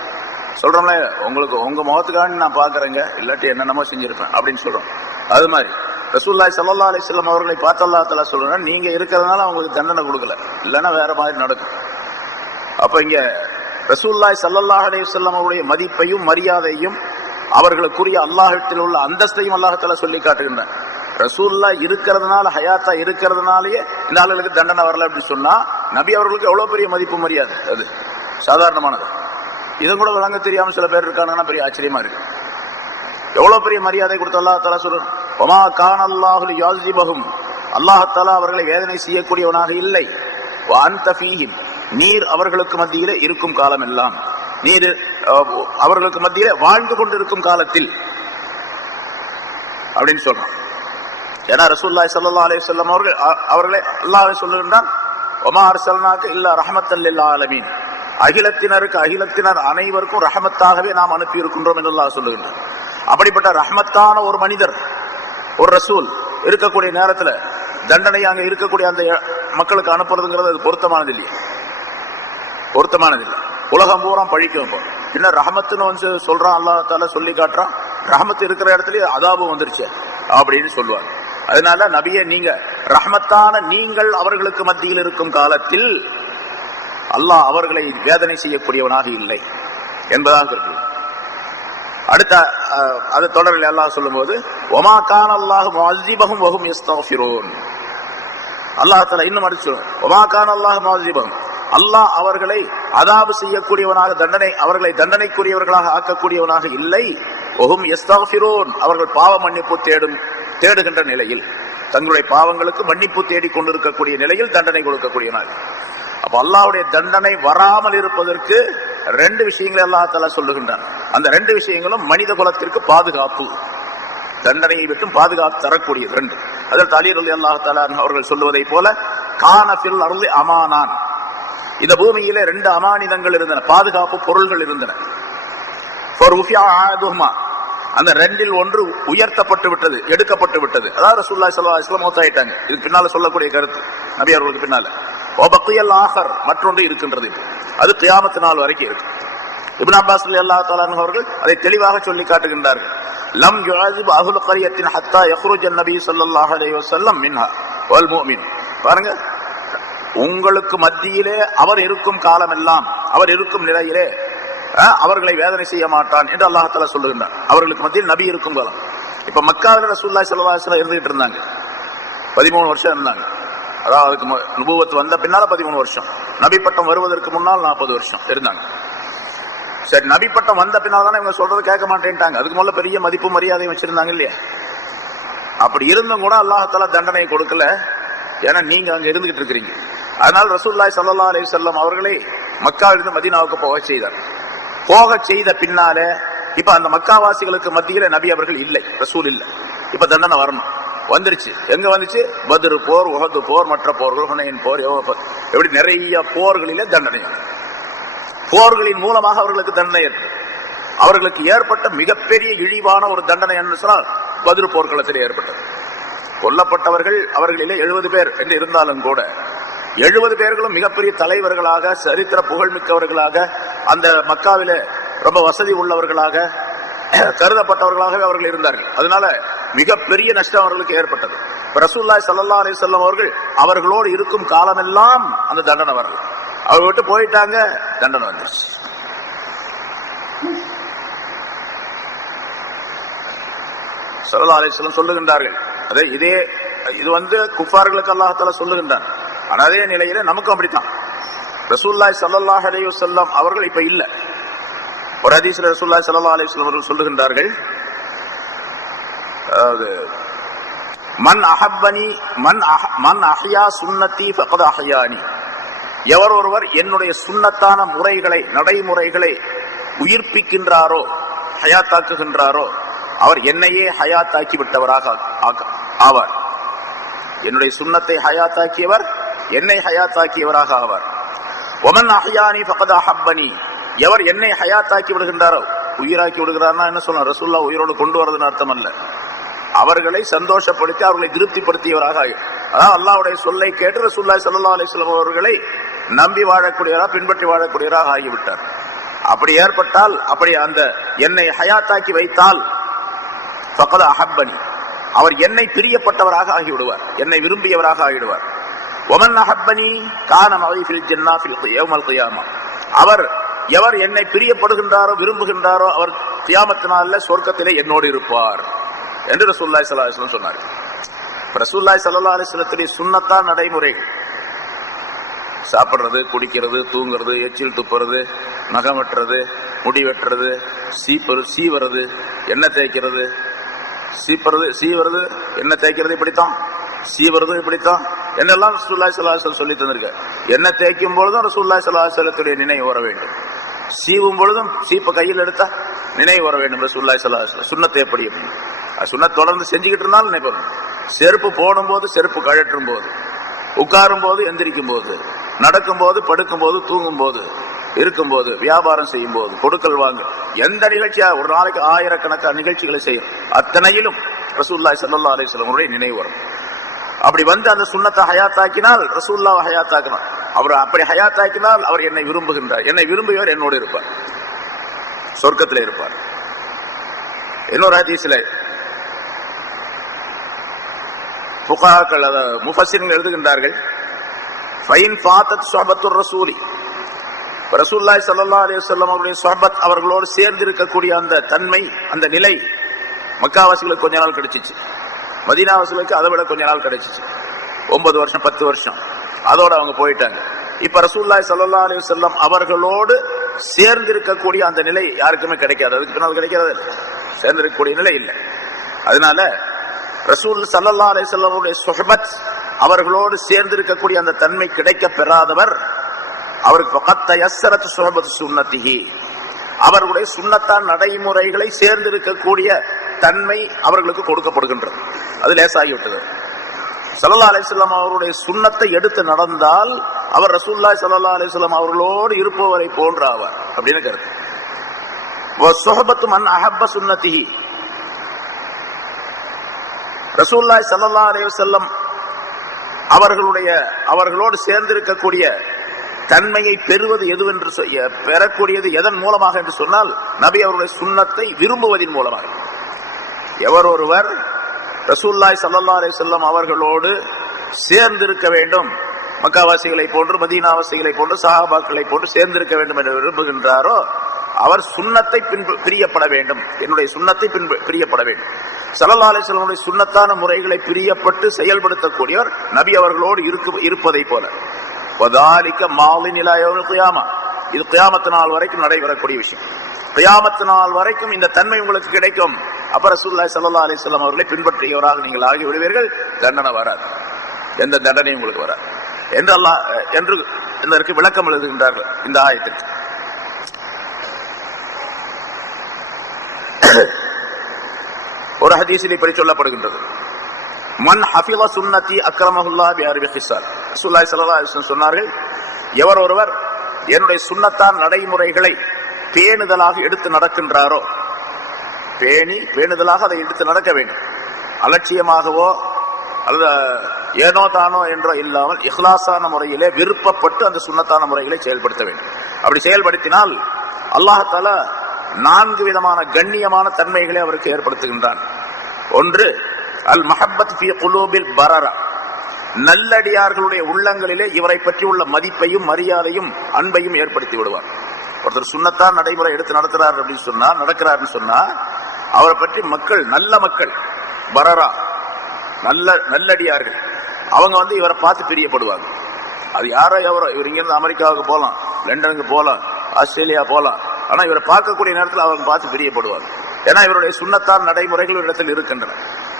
சொல்றோம்ல, உங்களுக்கு உங்க முகத்துக்காக நான் பாக்குறேங்க, இல்லாட்டி என்னென்னமோ செஞ்சிருப்பேன் அப்படின்னு சொல்றோம். அது மாதிரி ரசூலுல்லாஹி ஸல்லல்லாஹு அலைஹி வஸல்லம் அவர்களை பார்த்து அல்லாஹ் தஆலா சொல்றான், நீங்க இருக்கிறதுனால அவங்களுக்கு தண்டனை கொடுக்கல, இல்லைன்னா வேற மாதிரி நடக்கும். அப்ப இங்க ரசூலுல்லாஹி ஸல்லல்லாஹு அலைஹி வஸல்லம் அவருடைய மதிப்பையும் மரியாதையும் அவர்களுக்குரிய அல்லாஹ்விடத்தில் உள்ள அந்தஸ்தையும் அல்லாஹ் தஆலா சொல்லி காட்டுகின்றான். ரசூலுல்லாஹ் இருக்கிறதுனால, ஹயாத்தா இருக்கிறதுனாலயே இந்த ஆளுகளுக்கு தண்டனை வரல அப்படின்னு சொன்னா நபி அவர்களுக்கு எவ்வளவு பெரிய மதிப்பு மரியாதை, அது சாதாரணமானது. இதை கூட வழங்க தெரியாம சில பேர் இருக்காங்கன்னா பெரிய ஆச்சரியமா இருக்கு. எவ்வளவு பெரிய மரியாதை கொடுத்து அல்லாஹ் தஆலா சொல்றான், வமா கானல்லாஹு லியுஅஸிபஹும், அல்லாஹ் தஆலா அவர்களை வேதனை செய்யக்கூடியவனாக இல்லை. வ அன்த ஃபீஹிம், நீர் அவர்களுக்கு மத்தியிலே இருக்கும் காலம் எல்லாம், நீர் அவர்களுக்கு மத்தியிலே வாழ்ந்து கொண்டிருக்கும் காலத்தில் அப்படின்னு சொல்றான். ஏன்னா ரசூலுல்லாஹி ஸல்லல்லாஹு அலைஹி வஸல்லம் அவர்களை அல்லாஹ் சொல்லுகின்றான், வமா அர்ஸல்னாக இல்லா ரஹ்மத்தல் லில் ஆலமீன், அகிலத்தினருக்கு, அகிலத்தினர் அனைவருக்கும் ரஹமத்தாகவே நாம் அனுப்பி இருக்கின்றோம் என்று அல்லாஹ் சொல்லுகின்றான். அப்படிப்பட்ட ரஹ்மத்தான ஒரு மனிதர், ஒரு ரசூல் இருக்கக்கூடிய நேரத்தில் தண்டனை அங்க இருக்கக்கூடிய அந்த மக்களுக்கு அனுப்புறதுங்கிறது அது பொருத்தமானது இல்லையா? பொருத்தமானதில்லை. உலகம் பூரா பழிக்கும். என்ன ரஹமத்துன்னு வந்து சொல்றான், அல்லாஹ் தஆலா சொல்லி காட்டுறான், ரஹமத்து இருக்கிற இடத்துல அதாபும் வந்துருச்சு அப்படின்னு சொல்லுவாங்க. அதனால நபியே, நீங்க ரஹ்மத்தான நீங்கள் அவர்களுக்கு மத்தியில் இருக்கும் காலத்தில் அல்லாஹ் அவர்களை வேதனை செய்யக்கூடியவனாக இல்லை என்பதாக இருக்கு. அடுத்த அது தொடரில் அல்லாஹ் சொல்லும் போது, வமா கானல்லாஹு முஅஸிபஹும் வஹும் யஸ்தக்ஃபிரூன், அல்லாஹ் தஆலா இன்னும் அடுத்து சொல்றான், வமா கானல்லாஹு முஅஸிபஹும், அல்லாஹ் அவர்களை அதாபு செய்யக்கூடியவனாக, அவர்களை தண்டனைக்குரியவர்களாக ஆக்கக்கூடியவனாக இல்லை. வஹும் யஸ்தக்ஃபிரூன், அவர்கள் பாவ மன்னிப்பு தேடுகின்ற நிலையில், தங்களுடைய பாவங்களுக்கு மன்னிப்பு தேடிக் கொண்டிருக்கக்கூடிய நிலையில் தண்டனை கொடுக்கக்கூடியவனாக. அப்ப அல்லாஹ்வுடைய தண்டனை வராமல் இருப்பதற்கு 2 விஷயங்களை அல்லாஹ் தஆலா சொல்லுகின்றான். அந்த 2 விஷயங்களும் மனித குலத்திற்கு பாதுகாப்பு, தண்டனையை விட்டு பாதுகாப்பு தரக்கூடியது 2. அதற்கு அலி ரலியல்லாஹு தஆலா அவர்கள் சொல்லுவதை போல, கான ஃபில் அர்லி அமானான், இந்த பூமியிலே 2 அமானிதங்கள் இருந்தன, பாதுகாப்பு பொருள்கள் இருந்தன. அந்த 2ல் ஒன்று உயர்த்தப்பட்டு விட்டது, எடுக்கப்பட்டு விட்டது. அதாவது ரசூலுல்லாஹி ஸல்லல்லாஹு அலைஹி வஸல்லம் மௌத்தாயிட்டாங்க. இதுக்கு பின்னால சொல்லக்கூடிய கருத்து, நபி அவர்களுக்கு பின்னால வபக்கியல் ஆஹர், மற்றொன்று இருக்கின்றது. அது கியாமத் நாள் வரைக்கும் இருக்கு. இப்னு அப்பாஸ் ரலியல்லாஹு தஆலா அன்ஹு அவர்கள் அதை தெளிவாக சொல்லி காட்டுகின்றார்கள். லம் யுஅஸிபு அஹ்லு கரியத்தின் ஹத்தா யக்ருஜ நபி ஸல்லல்லாஹு அலைஹி வஸல்லம் மின்ஹா வல் முஃமின். பாருங்க, உங்களுக்கு மத்தியிலே அவர் இருக்கும் காலம் எல்லாம், அவர் இருக்கும் நிலையிலே அவர்களை வேதனை செய்ய மாட்டான் என்று அல்லாஹ் தஆலா சொல்லுகின்றார். அவர்களுக்கு மத்தியில் நபி இருக்கும் காலம். இப்ப மக்காவில் ரசூலுல்லாஹி ஸல்லல்லாஹு அலைஹி வஸல்லம் இருந்துகிட்டு இருந்தாங்க, 13 வருஷம் இருந்தாங்க. அதாவது அதுக்கு நுபுவத் வந்த பின்னால 13 வருஷம், நபி பட்டம் வருவதற்கு முன்னால் 40 வருஷம் இருந்தாங்க. சரி, நபி பட்டம் வந்த பின்னால் தானே இவங்க சொல்றது கேட்க மாட்டேன்ட்டாங்க. அதுக்கு முதல்ல பெரிய மதிப்பு மரியாதையும் வச்சிருந்தாங்க இல்லையா? அப்படி இருந்தும் கூட அல்லாஹ் தஆலா தண்டனையை கொடுக்கல. ஏன்னா நீங்க அங்க இருந்துகிட்டு இருக்கிறீங்க. அதனால ரசூலுல்லாஹி ஸல்லல்லாஹு அலைஹி வஸல்லம் அவர்களை மக்காவிலிருந்து மதீனாவுக்கு போக செய்தார். போக செய்த பின்னால இப்ப அந்த மக்காவாசிகளுக்கு மத்தியில நபி அவர்கள் இல்லை, ரசூல் இல்லை. இப்ப தண்டனை வரணும், வந்துருச்சு. எங்க வந்துச்சு? பத்ர் போர், உஹது போர், மற்ற போர்கள், ஹுனைன் போர், எப்படி நிறைய போர்களிலே தண்டனை. போர்களின் மூலமாக அவர்களுக்கு தண்டனை ஏற்பட்டது. அவர்களுக்கு ஏற்பட்ட மிகப்பெரிய இழிவான ஒரு தண்டனை என்று சொன்னால் பத்ர் போர்க்களத்தில் ஏற்பட்டது. கொல்லப்பட்டவர்கள் அவர்களிலே 70 பேர் என்று இருந்தாலும் கூட 70 பேர்களும் மிகப்பெரிய தலைவர்களாக, சரித்திர புகழ்மிக்கவர்களாக, அந்த மக்காவில ரொம்ப வசதி உள்ளவர்களாக கருதப்பட்டவர்களாகவே அவர்கள் இருந்தார்கள். அதனால மிகப்பெரிய நஷ்டம் அவர்களுக்கு ஏற்பட்டது. ரசூலுல்லாஹி ஸல்லல்லாஹு அலைஹி வஸல்லம் அவர்கள் அவர்களோடு இருக்கும் காலமெல்லாம் அந்த தண்டனை வரல. அவர் விட்டு போயிட்டாங்க, தண்டனை வந்துச்சு. ஸல்லல்லாஹு அலைஹி வஸல்லம் சொல்லுகின்றார்கள், அதே இது வந்து குஃபார்களுக்கு அல்லாஹ் தஆலா சொல்லுகின்றான். ஆனா அதே நிலையில நமக்கும் அப்படித்தான். ரசூலுல்லாஹி ஸல்லல்லாஹு அலைஹி வஸல்லம் அவர்கள் இப்ப இல்ல. ஒரு ஹதீஸ்ல ரசூலுல்லாஹி ஸல்லல்லாஹு அலைஹி வஸல்லம் அவர்கள் சொல்லுகின்றார்கள், அதாவது மன் அஹ்யா சுன்னதி ஃபகத் அஹ்யானி, எவர் ஒருவர் என்னுடைய சுன்னத்தான முறைகளை நடைமுறைகளை உயிர்ப்பிக்கின்றாரோ ஹயாத்தாக்குகின்றாரோ அவர் என்னையே ஹயாத்தாக்கி விட்டவராக ஆவார். என்னுடைய சுன்னத்தை ஹயாத்தாக்கியவர் என்னை ஹயாத்தாக்கியவராக ஆவார். ஒமன் அஹ்யானி ஃபகத் அஹப்பனி, எவர் என்னை ஹயாத்தாக்கி விடுகின்றாரோ, உயிராக்கி விடுகிறார்னா என்ன சொல்லலாம், ரசூலுல்லாஹ் உயிரோடு கொண்டு வரதுன்னு அர்த்தம் அல்ல, அவர்களை சந்தோஷப்படுத்தி அவர்களை திருப்திப்படுத்தியவராக. அதான் அல்லாஹ்வுடைய சொல்லை கேட்டு ரசூலுல்லாஹி ஸல்லல்லாஹு அலைஹி வஸல்லம் அவர்களை நம்பி வாழக்கூடியவராக பின்பற்றி வாழக்கூடியவராக ஆகிவிட்டார். அப்படி ஏற்பட்டால், அப்படி அந்த என்னை ஹயாத்தாக்கி வைத்தால் ஃபகத் அஹப்பனி, அவர் என்னை பிரியப்பட்டவராக ஆகிவிடுவார், என்னை விரும்பியவராக ஆகிவிடுவார். ஒமன் அஹப்பனி கான மஇ ஃபில் ஜன்னah ஃபில் யௌமல் கியாமா, அவர் எவர் என்னை பிரியப்படுகின்றாரோ விரும்புகின்றாரோ அவர் கியாமத் நாளில் சொர்க்கத்திலே என்னோடு இருப்பார் என்று ரசூலுல்லாஹி ஸல்லல்லாஹு அலைஹி வஸல்லம் சொன்னார். ரசூலுல்லாஹி ஸல்லல்லாஹு அலைஹி வஸல்லத்துடைய சுன்னத்தான நடைமுறைகள், சாப்பிடுறது, குடிக்கிறது, தூங்குறது, எச்சில் துப்புறது, நகம் வெட்டுறது, முடி வெட்டுறது, சீவறது, எண்ணெய் தேய்க்கிறது, சீவறது, எண்ணெய் தேய்க்கிறது இப்படித்தான், சீவறது இப்படித்தான் என்னெல்லாம் ரசூலுல்லாஹி ஸல்லல்லாஹு அலைஹி வஸல்லம் சொல்லி தந்திருக்க. எண்ணெய் தேய்க்கும் பொழுதும் ரசூலுல்லாஹி ஸல்லல்லாஹு அலைஹி வஸல்லத்துடைய நினைவு வர வேண்டும், சீவும் பொழுதும் சீப்பை கையில் எடுத்தா நினைவு வர வேண்டும். ரசூலுல்லாஹி ஸல்லல்லாஹு அலைஹி வஸல்லம் சுன்னத்தை எப்படி அப்படின்னு சுன்னத் தொடர்ந்து செஞ்சுக்கிட்டு இருந்தாலும் நினைவு வரும். செருப்பு போடும் போது, செருப்பு கழற்றும் போது, உட்காரும் போது, எந்திரிக்கும் போது, நடக்கும் போது, படுக்கும் போது, தூங்கும் போது, இருக்கும் போது, வியாபாரம் செய்யும் போது, கொடுக்கல் வாங்க, எந்த நிகழ்ச்சியா ஒரு நாளைக்கு ஆயிரக்கணக்கான நிகழ்ச்சிகளை செய்யும், அத்தனையிலும் ரசூலுல்லாஹி ஸல்லல்லாஹு அலைஹி வஸல்லம் நினைவு வரும். அப்படி வந்து அந்த சுன்னத்தை ஹயாத்தாக்கினால் ரசூலுல்லாஹ் ஹயாத்தாக்கினார். அவர் அப்படி ஹயாத்தாக்கினால் அவர் என்னை விரும்புகின்றார், என்னை விரும்பியவர் என்னோடு இருப்பார், சொர்க்கத்தில் இருப்பார். இன்னொரு ஹதீஸ்ல ஃபுகஹாக்கள் முஃபஸ்ஸிர்கள் எழுதுகின்றார்கள், ஃபைன் ஃபாதத் ஸஹபத்துர் ரசூலி, ரசூலுல்லாஹி ஸல்லல்லாஹு அலைஹி வஸல்லம் அவருடைய ஸஹபத் அவர்களோடு சேர்ந்து இருக்கக்கூடிய அந்த தன்மை, அந்த நிலை மக்காவாசிகளுக்கு கொஞ்ச நாள் கிடைச்சிச்சு, மதீனாவாசிகளுக்கு அதை விட கொஞ்ச நாள் கிடைச்சிச்சு, 9 வருஷம் 10 வருஷம் அதோட அவங்க போயிட்டாங்க. இப்ப ரசூலுல்லாஹி ஸல்லல்லாஹு அலைஹி வஸல்லம் அவர்களோடு சேர்ந்து இருக்கக்கூடிய அந்த நிலை யாருக்குமே கிடைக்காது, அதுக்கு பின்னால் கிடைக்காது, சேர்ந்து இருக்கக்கூடிய நிலை இல்லை. அதனால ரசூல் ஸல்லல்லாஹு அலைஹி வஸல்லம் அவருடைய ஸஹபத் அவர்களோடு சேர்ந்து இருக்கக்கூடிய அந்த தன்மை கிடைக்க பெறாதவர் அவருக்கு ஃபகத் தயஸ்ஸரத் ஸஹபத்து சுன்னத்திஹி, அவர்களுடைய சுன்னத்தான் நடைமுறைகளை சேர்ந்து இருக்கக்கூடிய தன்மை அவர்களுக்கு கொடுக்கப்படுகின்றது, அது லேசாகிவிட்டது. ஸல்லல்லாஹு அலைஹி வஸல்லம் அவருடைய சுன்னத்தை எடுத்து நடந்தால் அவர் ரசூலுல்லாஹி ஸல்லல்லாஹு அலைஹி வஸல்லம் அவர்களோடு இருப்பவரை போன்ற ஆவார் அப்படின்னு கருத்து. வஸஹபத்து மன் அஹப்ப சுன்னத்திஹி, ரசூலுல்லாஹி ஸல்லல்லாஹு அலைஹி வஸல்லம் அவர்களோடு சேர்ந்திருக்கக்கூடிய தன்மையை பெறுவது எதுவென்று பெறக்கூடியது எதன் மூலமாக என்று சொன்னால் நபி அவருடைய சுன்னத்தை விரும்புவதன் மூலமாக. எவர் ஒருவர் ரசூலுல்லாஹி ஸல்லல்லாஹு அலைஹி வஸல்லம் அவர்களோடு சேர்ந்திருக்க வேண்டும், மக்காவாசிகளை போன்று மதீனாவாசிகளை போன்று சஹாபாக்களை போன்று சேர்ந்திருக்க வேண்டும் என்று விரும்புகின்றாரோ அவர் சுன்னத்தை பிரியப்பட வேண்டும், என்னுடைய சுன்னத்தை பிரியப்பட வேண்டும். ஸல்லல்லாஹு அலைஹி வஸல்லம் சுன்னத்தான முறைகளை பிரியப்பட்டு செயல்படுத்தக்கூடியவர் நபி அவர்களோடு இருப்பதை போல. வதாலிக மாலின் இலா யௌமில் கியாமா, இது கியாமத் நாள் வரைக்கும் நடைபெறக்கூடிய விஷயம். கியாமத் நாள் வரைக்கும் இந்த தன்மை உங்களுக்கு கிடைக்கும். அப்ப ரசூலுல்லாஹி ஸல்லல்லாஹு அலைஹி வஸல்லம் அவர்களை பின்பற்றியவராக நீங்கள் ஆகி விடுவீர்கள், தண்டனை வராது, எந்த தண்டனையும் உங்களுக்கு வராது என்று அல்லாஹ் என்று இதற்கு விளக்கம் எழுதுகின்றார்கள் இந்த ஆயத்திற்கு. ஒரு ஹதீஸில் இப்படி சொல்லப்படுகின்றது, மன் ஹஃபிஸ சுன்னதி அக்ரமஹுல்லாஹ் பிஅர்பி ஹிஸால், ரசூலுல்லாஹி ஸல்லல்லாஹு அலைஹி வஸல்லம் சொன்னார்கள், எவர் ஒருவர் என்னுடைய சுன்னத்தான் நடைமுறைகளை பேணுதலாக எடுத்து நடக்கின்றாரோ, பேணுதலாக அதை எடுத்து நடக்க வேண்டும், அலட்சியமாகவோ அல்லது ஏனோ தானோ என்றோ இல்லாமல் இஹ்லாஸான முறையிலே விருப்பப்பட்டு அந்த சுன்னத்தான முறைகளை செயல்படுத்த வேண்டும். அப்படி செயல்படுத்தினால் அல்லாஹ் தஆலா 4 விதமான கண்ணியமான தன்மைகளை அவருக்கு ஏற்படுத்துகின்றான். ஒன்று, அல் மஹப்பத் ஃபீ குலூபில் பரரா, நல்லடியார்களுடைய உள்ளங்களிலே இவரை பற்றி உள்ள மதிப்பையும் மரியாதையும் அன்பையும் ஏற்படுத்தி விடுவார். ஒருத்தர் சுன்னத்தான் நடைமுறை எடுத்து நடக்கிறார் அப்படின்னு சொன்னா, நடக்கிறாருன்னு சொன்னா அவரை பற்றி மக்கள், நல்ல மக்கள், பரரா நல்லடியார்கள், அவங்க இவரை பார்த்து பிரியப்படுவாங்க. அது யாரோ எவரோ, இவர் இங்கிருந்து அமெரிக்காவுக்கு போகலாம், லண்டனுக்கு போகலாம், ஆஸ்திரேலியா போகலாம், ஆனா இவரை பார்க்கக்கூடிய நேரத்தில் அவங்க பார்த்து பிரியப்படுவாங்க. ஏன்னா இவருடைய சுன்னத்தான் நடைமுறைகள் ஒரு இடத்தில் இருக்கின்றன.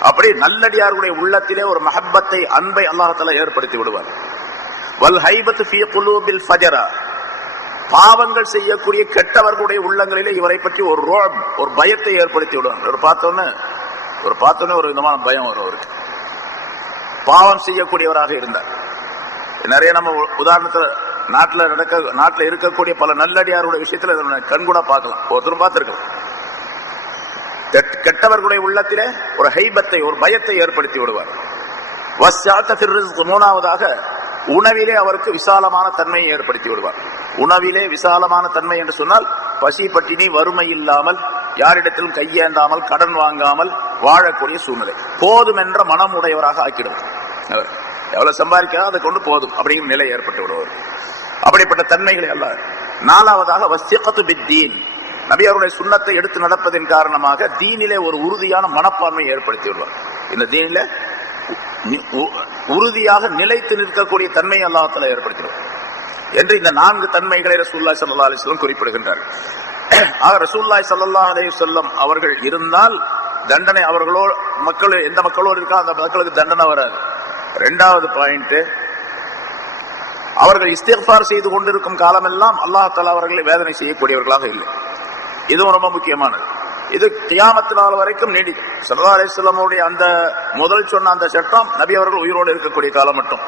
அப்படி நல்லடியாருடைய உள்ளத்திலே ஒரு மஹப்பத்தை, அன்பை அல்லாஹ் தஆலா ஏற்படுத்தி விடுவார். வல் ஹைபத்து ஃபீ குலூபில் ஃபஜரா, பாவங்கள் செய்யக்கூடிய கெட்டவர்களுடைய உள்ளங்களிலே இவரை பற்றி ஒரு ரோப், ஒரு பயத்தை ஏற்படுத்தி விடுவார். ஒரு பார்த்தோன்னே ஒரு விதமான பயம் வரும் அவருக்கு. பாவம் செய்யக்கூடியவராக இருந்தார். நிறைய நம்ம உதாரணத்துல நாட்டில் இருக்கக்கூடிய பல நல்லடியாருடைய விஷயத்துல கண்கூட பார்க்கலாம், ஒருத்தரும் பார்த்திருக்கலாம். கெட்டவர்களுடைய உள்ளத்திலே ஒரு ஹைபத்தை, ஒரு பயத்தை ஏற்படுத்தி விடுவார். மூணாவதாக உணவிலே அவருக்கு விசாலமான தன்மையை ஏற்படுத்தி விடுவார். உணவிலே விசாலமான தன்மை என்று சொன்னால் பசி பட்டினி வறுமை இல்லாமல், யாரிடத்திலும் கையேந்தாமல், கடன் வாங்காமல் வாழக்கூடிய சூழ்நிலை, போதும் என்ற மனம் உடையவராக ஆக்கிடுவார். அவர் எவ்வளவு சம்பாதிக்கிறார் அதை கொண்டு போதும் அப்படிங்கிற நிலை ஏற்பட்டு விடுவார். அப்படிப்பட்ட தன்மைகளை அல்ல. நாலாவதாக வஸ்திகத்து பித்தீன், நபி அவருடைய சுன்னத்தை எடுத்து நடப்பதன் காரணமாக தீனிலே ஒரு உறுதியான மனப்பான்மை ஏற்படுத்தி விடுவார். இந்த தீனிலே உறுதியாக நிலைத்து நிற்கக்கூடிய தன்மையை அல்லாஹ் தஆலா ஏற்படுத்திடுவார் என்று இந்த 4 தன்மைகளை ரசூலுல்லாஹி ஸல்லல்லாஹு அலைஹி வஸல்லம் குறிப்பிடுகின்றார். ஆக ரசூலுல்லாஹி ஸல்லல்லாஹு அலைஹி வஸல்லம் அவர்கள் இருந்தால் தண்டனை அவர்களோடு, மக்கள் எந்த மக்களோடு இருக்கா அந்த மக்களுக்கு தண்டனை வராது. 2வது பாயிண்ட், அவர்கள் இஸ்திக்ஃபார் செய்து கொண்டிருக்கும் காலமெல்லாம் அல்லாஹ் தஆலா அவர்களை வேதனை செய்யக்கூடியவர்களாக இல்லை. இதுவும் ரொம்ப முக்கியமானது. இது கியாமத் நாள் வரைக்கும் நீடிக்கும். ஸல்லல்லாஹு அலைஹி வஸல்லமுடைய அந்த முதல் சொன்ன அந்த சட்டம் நபி அவர்கள் உயிரோடு இருக்கக்கூடிய காலம் மட்டும்.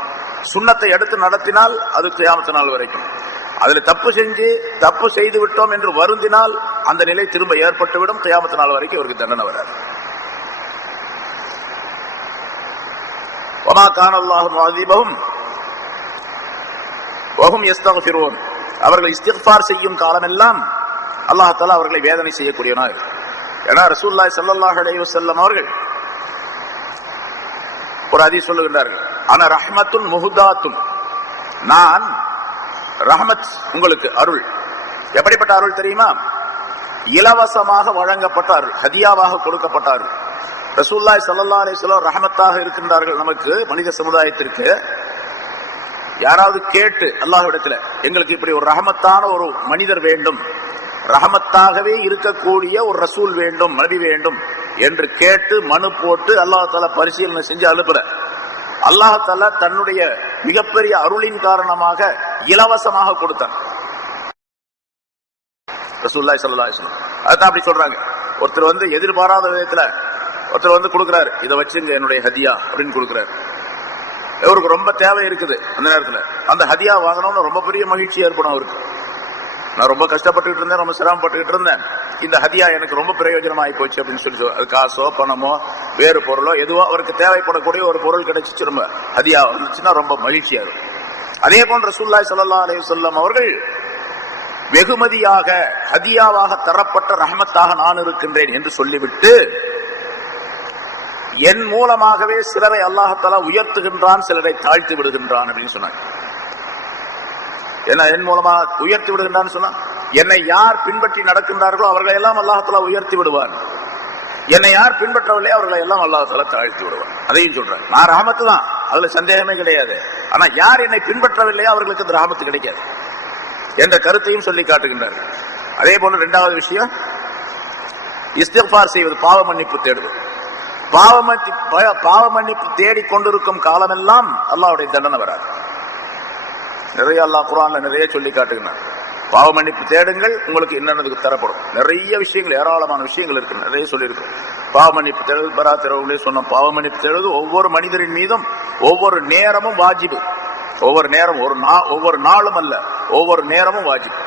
சுன்னத்தை எடுத்து நடத்தினால் அது கியாமத் நாள் வரைக்கும். அதில் தப்பு செய்து விட்டோம் என்று வருந்தினால் அந்த நிலை திரும்ப ஏற்பட்டுவிடும். கியாமத் நாள் வரைக்கும் அவருக்கு தண்டனை வராது. வமா கான அல்லாஹு முஅஸிபஹும் வஹும் யஸ்தக்ஃபிரூன், அவர்கள் இஸ்திக்ஃபார் செய்யும் காலமெல்லாம் அல்லாஹ் தஆலா அவர்களை வேதனை செய்யக்கூடியவனாக. ஏன்னா ரசூலுல்லாஹி ஸல்லல்லாஹு அலைஹி வஸல்லம் அவர்கள் ஒரு ஹதீஸ் சொல்லுகின்றார்கள், அன ரஹ்மத்துன் முஹதாத்துன், நான் ரஹ்மத், உங்களுக்கு அருள். எப்படிப்பட்ட அருள் தெரியுமா? இலவசமாக வழங்கப்பட்ட அருள், ஹதியாவாக கொடுக்கப்பட்ட அருள். ரசூலுல்லாஹி ஸல்லல்லாஹு அலைஹி வஸல்லம் ரஹ்மத்தாக இருக்கின்றார்கள் நமக்கு, மனித சமுதாயத்திற்கு. யாராவது கேட்டு அல்லாஹ்விடத்துல எங்களுக்கு இப்படி ஒரு ரஹமத்தான ஒரு மனிதர் வேண்டும், ரஹமத்தாகவே இருக்கக்கூடிய ஒரு ரசூல் வேண்டும், நபி வேண்டும் என்று கேட்டு மனு போட்டு அல்லாஹ் தஆலா பரிசீலனை செஞ்சு அனுப்புற, அல்லாஹ் தஆலா தன்னுடைய மிகப்பெரிய அருளின் காரணமாக இலவசமாக கொடுத்தார் ரசூலுல்லாஹி ஸல்லல்லாஹு அலைஹி வஸல்லம். அதான் அப்படி சொல்றாங்க. ஒருத்தர் எதிர்பாராத விதத்துல ஒருத்தர் கொடுக்கிறாரு, இதை வச்சுங்க என்னுடைய ஹதியா அப்படின்னு கொடுக்கிறாரு. இவருக்கு ரொம்ப தேவை இருக்குது, அந்த நேரத்துல அந்த ஹதியா வாங்கணும்னு ரொம்ப பெரிய மகிழ்ச்சி ஏற்படும் அவருக்கு. நான் ரொம்ப கஷ்டப்பட்டுக்கிட்டு இருந்தேன், ரொம்ப சிரமப்பட்டுக்கிட்டு இருந்தேன், இந்த ஹதியா எனக்கு ரொம்ப பிரயோஜனமாகி போச்சு அப்படின்னு சொல்லி, அது காசோ பணமோ வேறு பொருளோ எதுவோ அவருக்கு தேவைப்படக்கூடிய ஒரு பொருள் கிடைச்சிச்சு, ரொம்ப ஹதியா வந்துச்சுன்னா ரொம்ப மகிழ்ச்சியா இருக்கும். அதே போன்ற ரசூலுல்லாஹி ஸல்லல்லாஹு அலைஹி வஸல்லம் அவர்கள் வெகுமதியாக ஹதியாவாக தரப்பட்ட ரஹமத்தாக நான் இருக்கின்றேன் என்று சொல்லிவிட்டு, என் மூலமாகவே சிலரை அல்லாஹ் தஆலா உயர்த்துகின்றான், சிலரை தாழ்த்தி விடுகின்றான் அப்படின்னு சொன்னாங்க. என்ன என் மூலமா உயர்த்தி விடுகின்றான்னு சொன்னா, என்னை யார் பின்பற்றி நடக்கின்றார்களோ அவர்களை எல்லாம் அல்லாஹ் தஆலா உயர்த்தி விடுவார், என்னை யார் பின்பற்றவில்லை அவர்களை எல்லாம் அல்லாஹ் தஆலா தாழ்த்தி விடுவார். அதையும் சொல்றேன். நான் ரஹமத்து தான், அதுல சந்தேகமே கிடையாது. ஆனா யார் என்னை பின்பற்றவில்லையோ அவர்களுக்கு அந்த ரஹமத்து கிடைக்காது என்ற கருத்தையும் சொல்லி காட்டுகின்றார்கள். அதே போல 2வது விஷயம், இஸ்திக்ஃபார் செய்வது, பாவ மன்னிப்பு தேடுவது. பாவ மன்னிப்பு தேடிக் கொண்டிருக்கும் காலமெல்லாம் அல்லாஹ்வுடைய தண்டனை வராது. நிறைய அல்லாஹ் குர்ஆன்ல நிறைய சொல்லி காட்டுகிறார், பாவ மன்னிப்பு தேடுங்கள் உங்களுக்கு என்னென்னதுக்கு தரப்படும். நிறைய விஷயங்கள், ஏராளமான விஷயங்கள் இருக்கு, நிறைய சொல்லியிருக்கு. பாவ மன்னிப்பு தேடுவது, பராத்திரவுகளே சொன்ன பாவ மன்னிப்பு தேடுவது ஒவ்வொரு மனிதரின் மீதும் ஒவ்வொரு நேரமும் வாஜிபு. ஒவ்வொரு நேரம், ஒவ்வொரு நாளும் அல்ல, ஒவ்வொரு நேரமும் வாஜிபு,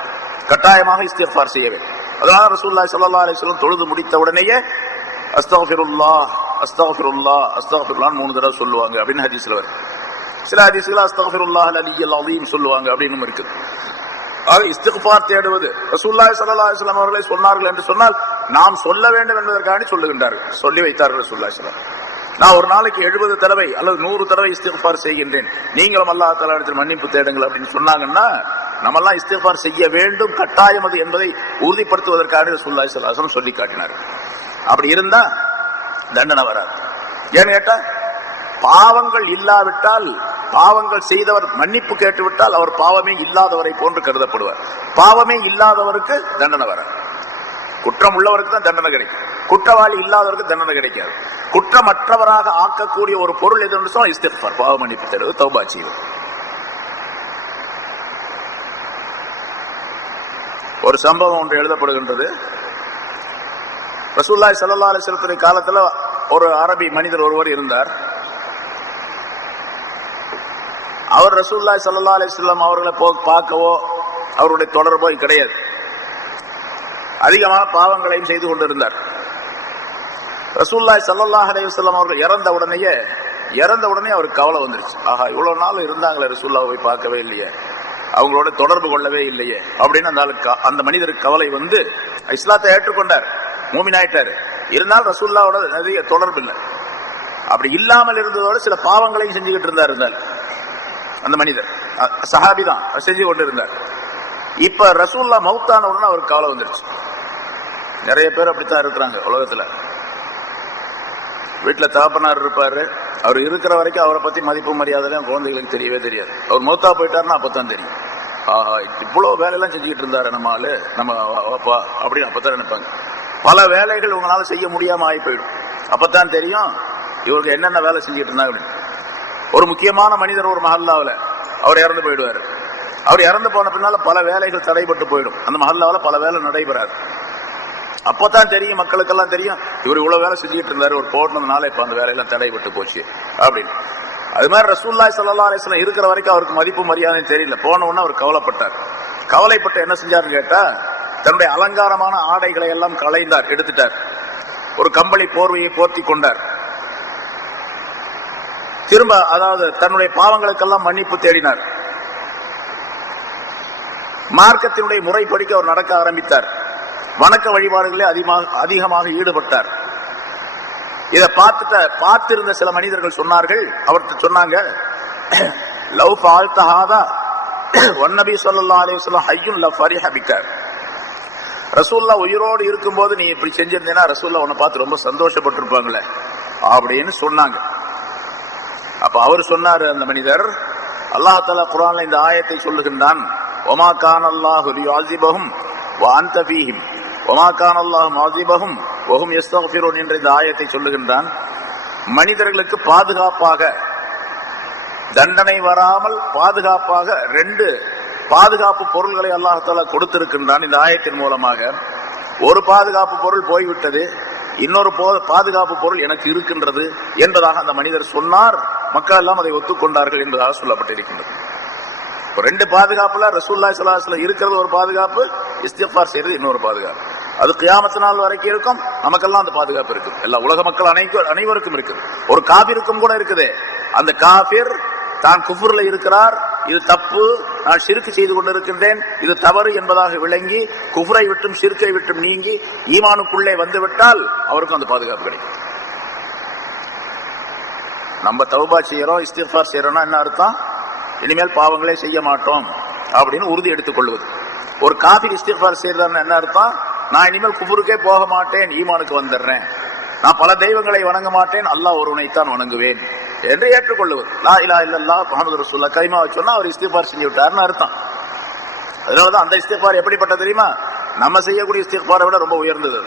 கட்டாயமாக இஸ்திக்ஃபார் செய்ய வேண்டும். அதனால ரசூலுல்லாஹி ஸல்லல்லாஹு அலைஹி வஸல்லம் தொழுது முடித்த உடனேயே அஸ்தக்ஃபிருல்லாஹ் அஸ்தக்ஃபிருல்லாஹ் அஸ்தக்ஃபிருல்லாஹ் 3 தடவை சொல்லுவாங்க அப்படின்னு ஹதீஸ்ல வருது. சில ஹதீஸ்கள் அஸ்தக்ஃபிருல்லாஹ் அல்-அலிய்யுல் அஸீம் சொல்லுவாங்க அப்படின்னு இருக்குது. ஆக இஸ்திக்ஃபார் தேடுவது ரசூலுல்லாஹி ஸல்லல்லாஹு அலைஹி வஸல்லம் அவர்களே சொன்னார்கள் என்று சொன்னால் நாம் சொல்ல வேண்டும் என்பதற்காக சொல்லுகின்றார்கள், சொல்லி வைத்தார்கள் ரசூலுல்லாஹி ஸல்லல்லாஹு அலைஹி வஸல்லம். நான் ஒரு நாளைக்கு 70 தடவை அல்லது 100 தடவை இஸ்திக்ஃபார் செய்கின்றேன், நீங்களும் அல்லாஹ் தஆலா இடத்தில் மன்னிப்பு தேடுங்கள் அப்படின்னு சொன்னாங்கன்னா, நம்மெல்லாம் இஸ்திக்ஃபார் செய்ய வேண்டும், கட்டாயம் அது என்பதை உறுதிப்படுத்துவதற்காக ரசூலுல்லாஹி ஸல்லல்லாஹு அலைஹி வஸல்லம் சொல்லி காட்டினார்கள். அப்படி இருந்தா தண்டனை வராது. ஏன்னு கேட்டா, பாவங்கள் இல்லாவிட்டால், பாவங்கள் செய்தவர் மன்னிப்பு கேட்டுவிட்டால் அவர் பாவமே இல்லாதவரை போன்று கருதப்படுவார். பாவமே இல்லாதவருக்கு தண்டனை வராது. குற்றம் உள்ளவருக்கு தான் தண்டனை கிடைக்கும், குற்றவாளி இல்லாதவருக்கு தண்டனை கிடைக்காது. குற்றமற்றவராக ஆக்கக்கூடிய ஒரு பொருள் எது என்று சொன்னால் இஸ்திக்ஃபார், பாவ மன்னிப்பு தேடுவது, தௌபா செய்வது. ஒரு சம்பவம் ஒன்று எழுதப்படுகின்றது. ரசூலுல்லாஹி ஸல்லல்லாஹு அலைஹி வஸல்லம் காலத்துல ஒரு அரபி மனிதர் ஒருவர் இருந்தார். அவர் ரசூலுல்லாஹி ஸல்லல்லாஹு அலைஹி வஸல்லம் அவர்களை பார்க்கவோ அவருடைய தொடர்போ கிடையாது. அதிகமாக பாவங்களையும் செய்து கொண்டிருந்தார். ரசூலுல்லாஹி ஸல்லல்லாஹு அலைஹி வஸல்லம் அவர்கள் இறந்த உடனே அவருக்கு கவலை வந்துருச்சு. ஆஹா, இவ்வளவு நாள் இருந்தாங்களே, ரசூலுல்லாஹை போய் பார்க்கவே இல்லையே, அவங்களோட தொடர்பு கொள்ளவே இல்லையே அப்படின்னு அந்த மனிதருக்கு கவலை வந்து இஸ்லாத்தை ஏற்றுக்கொண்டார், மூமின் ஆயிட்டாரு. இருந்தாலும் ரசூலுல்லாஹோட நிறைய தொடர்பு இல்லை. அப்படி இல்லாமல் இருந்ததோட சில பாவங்களையும் செஞ்சுக்கிட்டு இருந்தார் அந்த மனிதர். சஹாபி தான், செஞ்சு கொண்டு இருந்தார். இப்ப ரசூலுல்லாஹ் மௌத்தான உடனே அவருக்கு கவலை வந்துருச்சு. நிறைய பேர் அப்படித்தான் இருக்கிறாங்க உலகத்துல. வீட்டுல தகப்பனார் இருப்பாரு, அவர் இருக்கிற வரைக்கும் அவரை பத்தி மதிப்பு மரியாதைலாம் குழந்தைகளுக்கு தெரியவே தெரியாது. அவர் மௌத்தா போயிட்டாருன்னா அப்பதான் தெரியும். ஆஹா, இவ்வளவு வேலையெல்லாம் செஞ்சுக்கிட்டு இருந்தாரு நம்ம ஆளு, நம்ம அப்பா அப்படின்னு அப்பதான் நினைப்பாங்க. பல வேலைகள் உங்களால செய்ய முடியாம ஆகி போயிடும். அப்பதான் தெரியும் இவருக்கு என்னென்ன வேலை செஞ்சுட்டு இருந்தாங்க. ஒரு முக்கியமான மனிதர் ஒரு மஹல்லாவுல அவர் இறந்து போயிடுவாரு. அவர் இறந்து போன பின்னால பல வேலைகள் தடைபட்டு போயிடும். அந்த மஹல்லாவுல பல வேலை நடைபெறாது. அப்பதான் தெரியும், மக்களுக்கெல்லாம் தெரியும் இவர் இவ்வளவு வேலை செஞ்சுட்டு இருந்தாரு, ஒரு போட்டதுனால இப்ப அந்த வேலையெல்லாம் தடைபட்டு போச்சு அப்படின்னு. அது மாதிரி ரசூலுல்லாஹி ஸல்லல்லாஹு அலைஹி வஸல்லம் இருக்கிற வரைக்கும் அவருக்கு மதிப்பு மரியாதையும் தெரியல. போன உடனே அவர் கவலைப்பட்டார். கவலைப்பட்டு என்ன செஞ்சாருன்னு கேட்டா, தன்னுடைய அலங்காரமான ஆடைகளை எல்லாம் களைந்தார், எடுத்துட்டார். ஒரு கம்பளி போர்வையை போர்த்தி கொண்டார். திரும்ப அதாவது தன்னுடைய பாவங்களுக்கெல்லாம் மன்னிப்பு தேடினார். மார்க்கத்தினுடைய முறைப்படிக்கு அவர் நடக்க ஆரம்பித்தார். வணக்க வழிபாடுகளே அதிகமாக ஈடுபட்டார். இதை பார்த்திருந்த சில மனிதர்கள் சொன்னார்கள், அவர்கிட்ட சொன்னாங்க, லவ் ஃபஅல்த ஹாதா வன்னபி ஸல்லல்லாஹு அலைஹி வஸல்லம் ஹய்யுன் லஃபரிஹ பிக. ரசூலுல்லாஹ் உயிரோடு இருக்கும்போது நீ இப்படி செஞ்சிருந்தேன்னா ரசூலுல்லாஹ் உன்னை பார்த்து ரொம்ப சந்தோஷப்பட்டிருப்பாங்களே அப்படின்னு சொன்னாங்க. அப்ப அவர் சொன்னாரு, அந்த மனிதர், அல்லாஹ் தஆலா குர்ஆன்ல இந்த ஆயத்தை சொல்லுகின்றான், வமா கான அல்லாஹு லியுஅஸிபஹும் வ அன்த ஃபீஹிம் வமா கான அல்லாஹு முஅஸிபஹும் வ ஹும் யஸ்தக்ஃபிரூன் என்ற இந்த ஆயத்தை சொல்லுகின்றான். மனிதர்களுக்கு பாதுகாப்பாக, தண்டனை வராமல் பாதுகாப்பாக 2 பாதுகாப்பு பொருள்களை அல்லாஹ் தஆலா கொடுத்திருக்கின்றான் இந்த ஆயத்தின் மூலமாக. ஒரு பாதுகாப்பு பொருள் போய்விட்டது, இன்னொரு பாதுகாப்பு பொருள் எனக்கு இருக்கின்றது என்பதாக அந்த மனிதர் சொன்னார். மக்கள் எல்லாம் அதை ஒத்துக்கொண்டார்கள் என்பதாக சொல்லப்பட்டிருக்கின்றது. 2 பாதுகாப்புல ரசூலுல்லாஹி ஸல்லல்லாஹு அலைஹி வஸல்லம் இருக்கிறது ஒரு பாதுகாப்பு, இஸ்திக்ஃபார் செய்யறது இன்னொரு பாதுகாப்பு. அது கியாமத் நாள் வரைக்கும் இருக்கும். நமக்கெல்லாம் அந்த பாதுகாப்பு இருக்கு. எல்லா உலக மக்கள் அனைவருக்கும் இருக்குது. ஒரு காபிருக்கும் கூட இருக்குது. அந்த காபிர் தான் குஃப்ர்ல இருக்கிறார், இது தப்பு, நான் ஷிர்க் செய்து கொண்டிருக்கின்றேன், இது தவறு என்பதாக விளங்கி குஃப்ரை விட்டும் ஷிர்க்கை விட்டும் நீங்கி ஈமானுக்குள்ளே வந்துவிட்டால் அவருக்கும் அந்த பாதுகாப்பு கிடைக்கும். நம்ம தௌபா செய்யறோம், இஸ்திக்ஃபார் செய்யறோம்னா என்ன அர்த்தம்? இனிமேல் பாவங்களே செய்ய மாட்டோம் அப்படின்னு உறுதி எடுத்துக் கொள்வது. ஒரு காஃபிர் இஸ்திக்ஃபார் செய்யறதுன்னு என்ன அர்த்தம்? நான் இனிமேல் குஃப்ருக்கே போக மாட்டேன், ஈமானுக்கு வந்துடுறேன், நான் பல தெய்வங்களை வணங்க மாட்டேன், அல்லாஹ் ஒருவனைத்தான் வணங்குவேன் என்று ஏற்றுக்கொள்ளுவது. லா இலாஹ இல்லல்லாஹ் முஹம்மது ரசூலுல்லாஹ் கலிமா சொன்னா அவர் இஸ்திக்ஃபார் செஞ்சு விட்டார்னு அர்த்தம். அதனாலதான் அந்த இஸ்திக்ஃபார் எப்படிப்பட்ட தெரியுமா? நம்ம செய்யக்கூடிய இஸ்திக்ஃபாரை விட ரொம்ப உயர்ந்தது.